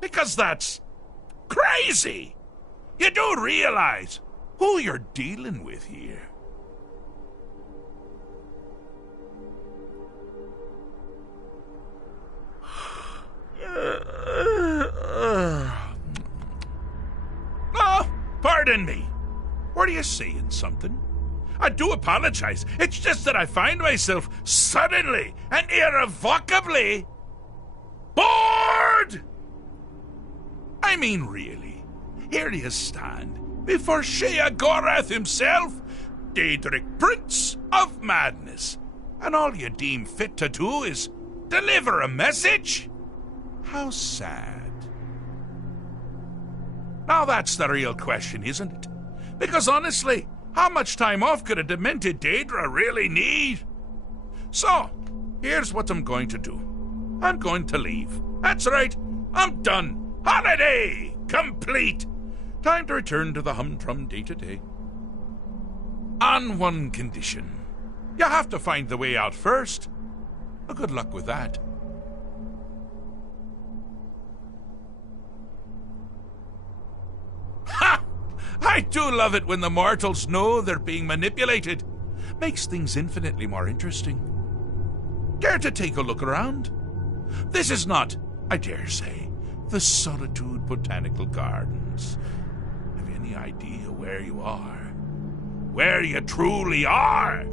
Because that's crazy! You do realize who you're dealing with here. Oh, pardon me. Were you saying something? I do apologize. It's just that I find myself suddenly and irrevocably bored! I mean, really. Here you stand before Sheogorath himself, Daedric Prince of Madness, and all you deem fit to do is deliver a message? How sad. Now that's the real question, isn't it? Because honestly, how much time off could a demented Daedra really need? So, here's what I'm going to do. I'm going to leave. That's right, I'm done. Holiday complete. Time to return to the humdrum day-to-day. On one condition. You have to find the way out first. Well, good luck with that. Ha! I do love it when the mortals know they're being manipulated. Makes things infinitely more interesting. Care to take a look around? This is not, I dare say, the Solitude Botanical Gardens. Have you any idea where you are? Where you truly are?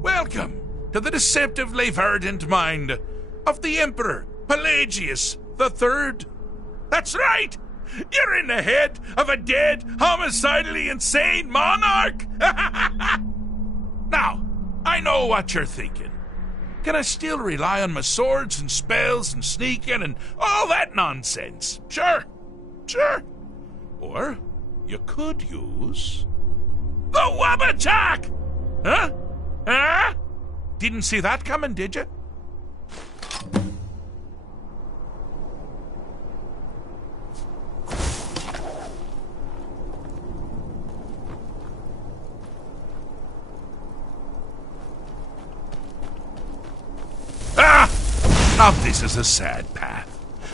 Welcome to the deceptively verdant mind of the Emperor Pelagius III. That's right! You're in the head of a dead, homicidally insane monarch! Now, I know what you're thinking. Can I still rely on my swords and spells and sneaking and all that nonsense? Sure. Or you could use the Wabbajack! Huh? Didn't see that coming, did you? Now this is a sad path.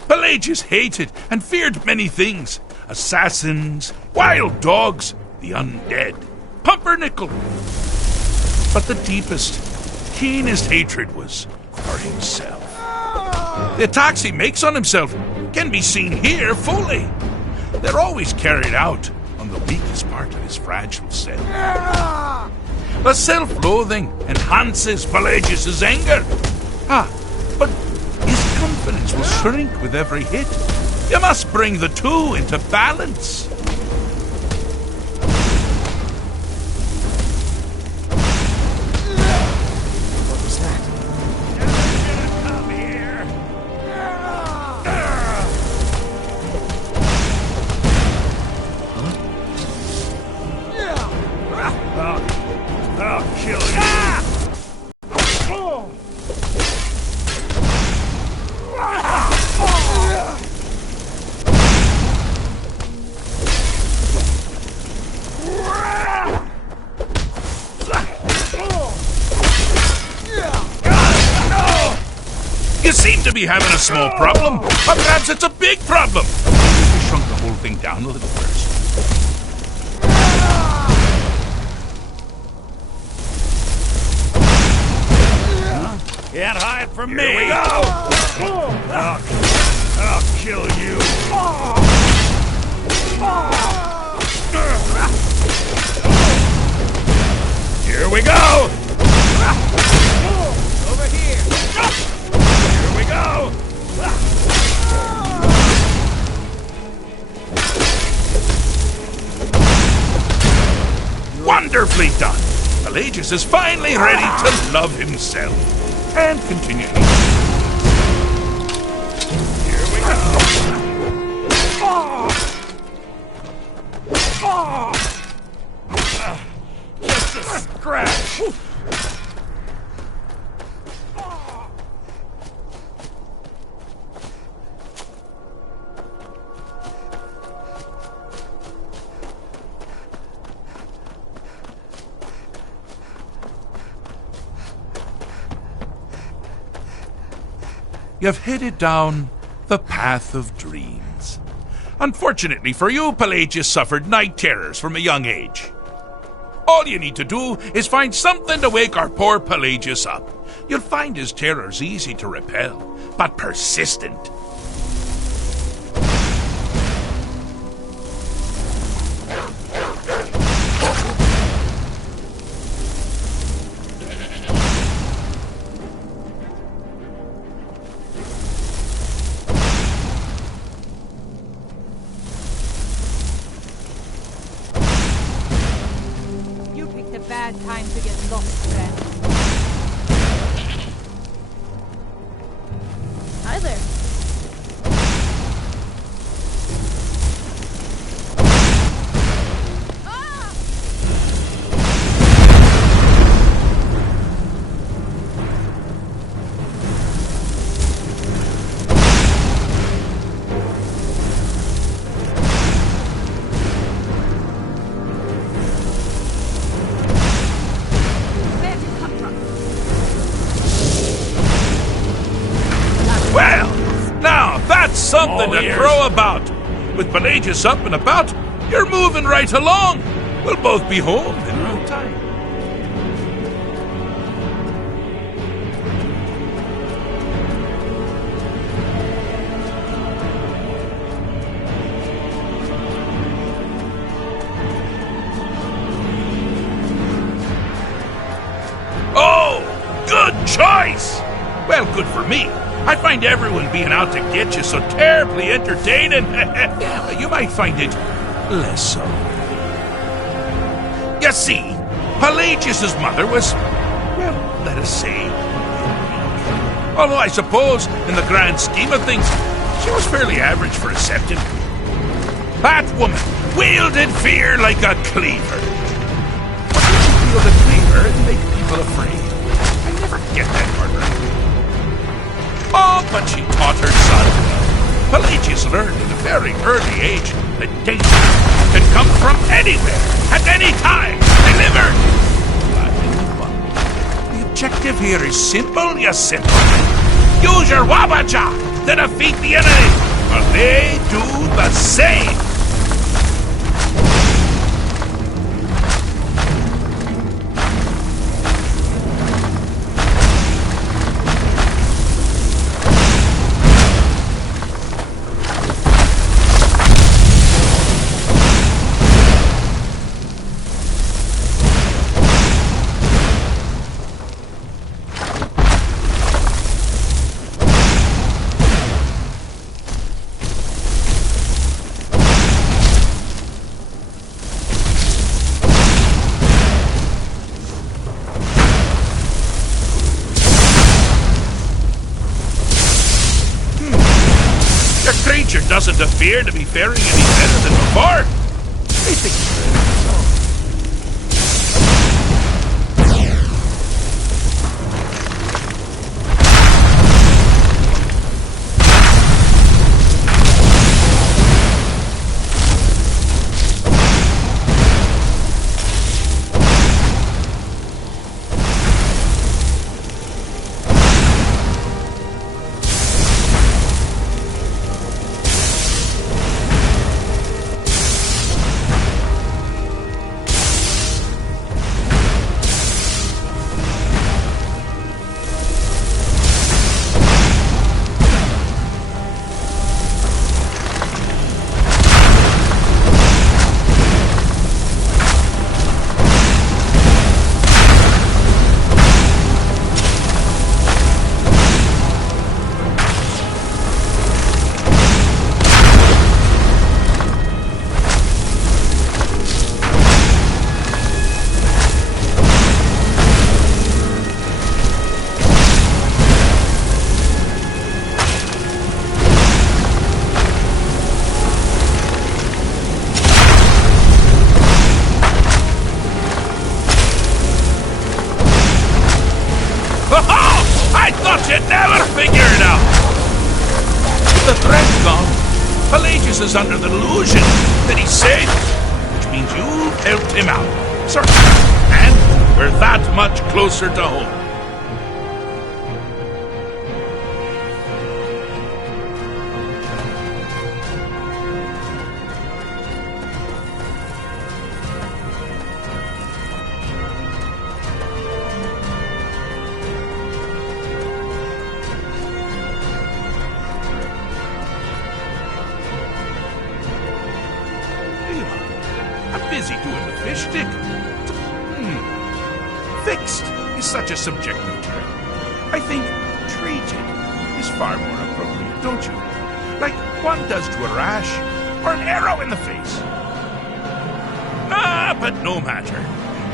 Pelagius hated and feared many things. Assassins, wild dogs, the undead, pumpernickel. But the deepest, keenest hatred was for himself. The attacks he makes on himself can be seen here fully. They're always carried out on the weakest part of his fragile self. The self-loathing enhances Pelagius' anger. But his confidence will shrink with every hit. You must bring the two into balance. What was that? Come here. I'll kill you. You seem to be having a small problem, or perhaps it's a big problem. We shrunk the whole thing down a little first. Can't hide from me! Here we go! I'll kill you. Here we go! Over here! Here we go! Wonderfully done! Pelagius is finally ready to love himself. And continue. Here we go. Just a scratch. you've headed down the path of dreams. Unfortunately for you, Pelagius suffered night terrors from a young age. All you need to do is find something to wake our poor Pelagius up. You'll find his terrors easy to repel, but persistent. Bad time to get lost, friend. Hi there. Something to crow about. With Pelagius up and about, you're moving right along. We'll both be home in no time. Oh, good choice! Well, good for me. I find everyone being out to get you so terribly entertaining. You might find it less so. You see, Pelagius' mother was, well, let us say, although I suppose, in the grand scheme of things, she was fairly average for a septon. That woman wielded fear like a cleaver. What did she wield a cleaver and make people afraid? I never get that part right. Oh, but she taught her son. Pelagius learned at a very early age that danger can come from anywhere, at any time, delivered. The objective here is simple, you simpleton. Use your wabaja to defeat the enemy, or they do the same. Creature doesn't appear to be faring any better than before. I think you'd never figure it out. The threat's gone. Pelagius is under the delusion that he's safe, which means you helped him out. Certainly. And we're that much closer to home. fish stick. Fixed is such a subjective term. I think treated is far more appropriate, don't you? Like one does to a rash or an arrow in the face. But no matter.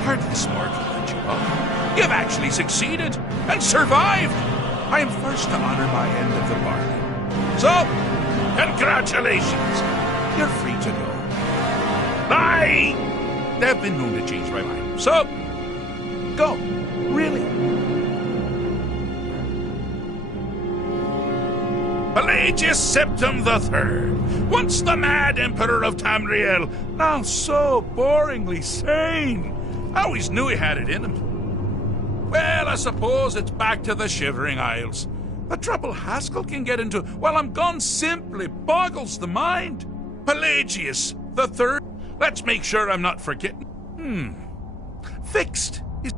Heartless mortal that you are, you've actually succeeded and survived. I am first to honor my end of the bargain. So, congratulations. You're free to go. They've been known to change my mind. So, go. Really. Pelagius Septim III, once the mad Emperor of Tamriel, now so boringly sane. I always knew he had it in him. Well, I suppose it's back to the Shivering Isles. The trouble Haskell can get into while I'm gone simply boggles the mind. Pelagius III, let's make sure I'm not forgetting. Fixed is...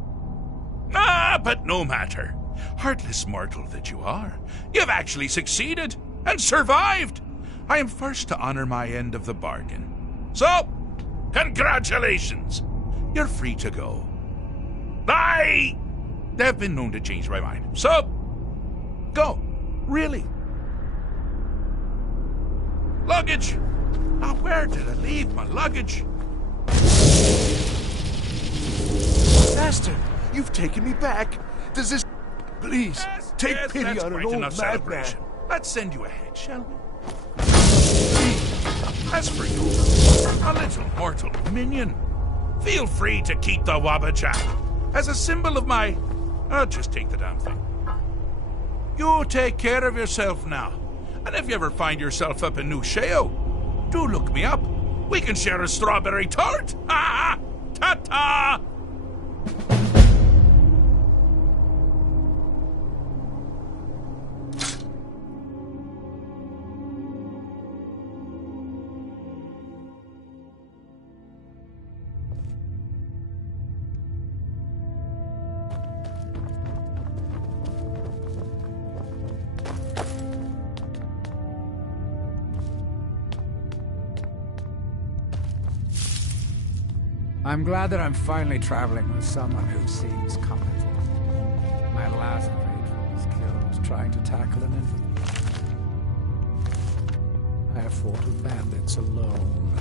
but no matter. Heartless mortal that you are, you've actually succeeded and survived. I am first to honor my end of the bargain. So, congratulations. You're free to go. They've been known to change my mind. So, go. Really. Luggage. Now, where did I leave my luggage? Master, you've taken me back. Does this... Please, take pity on an old madman. Let's send you ahead, shall we? As for you, a little mortal minion, feel free to keep the Wabbajack as a symbol of my... just take the damn thing. You take care of yourself now. And if you ever find yourself up in New Sheo, do look me up. We can share a strawberry tart. Ha ha! Ta-ta! I'm glad that I'm finally traveling with someone who seems competent. My last patron was killed trying to tackle an infant. I have fought with bandits alone.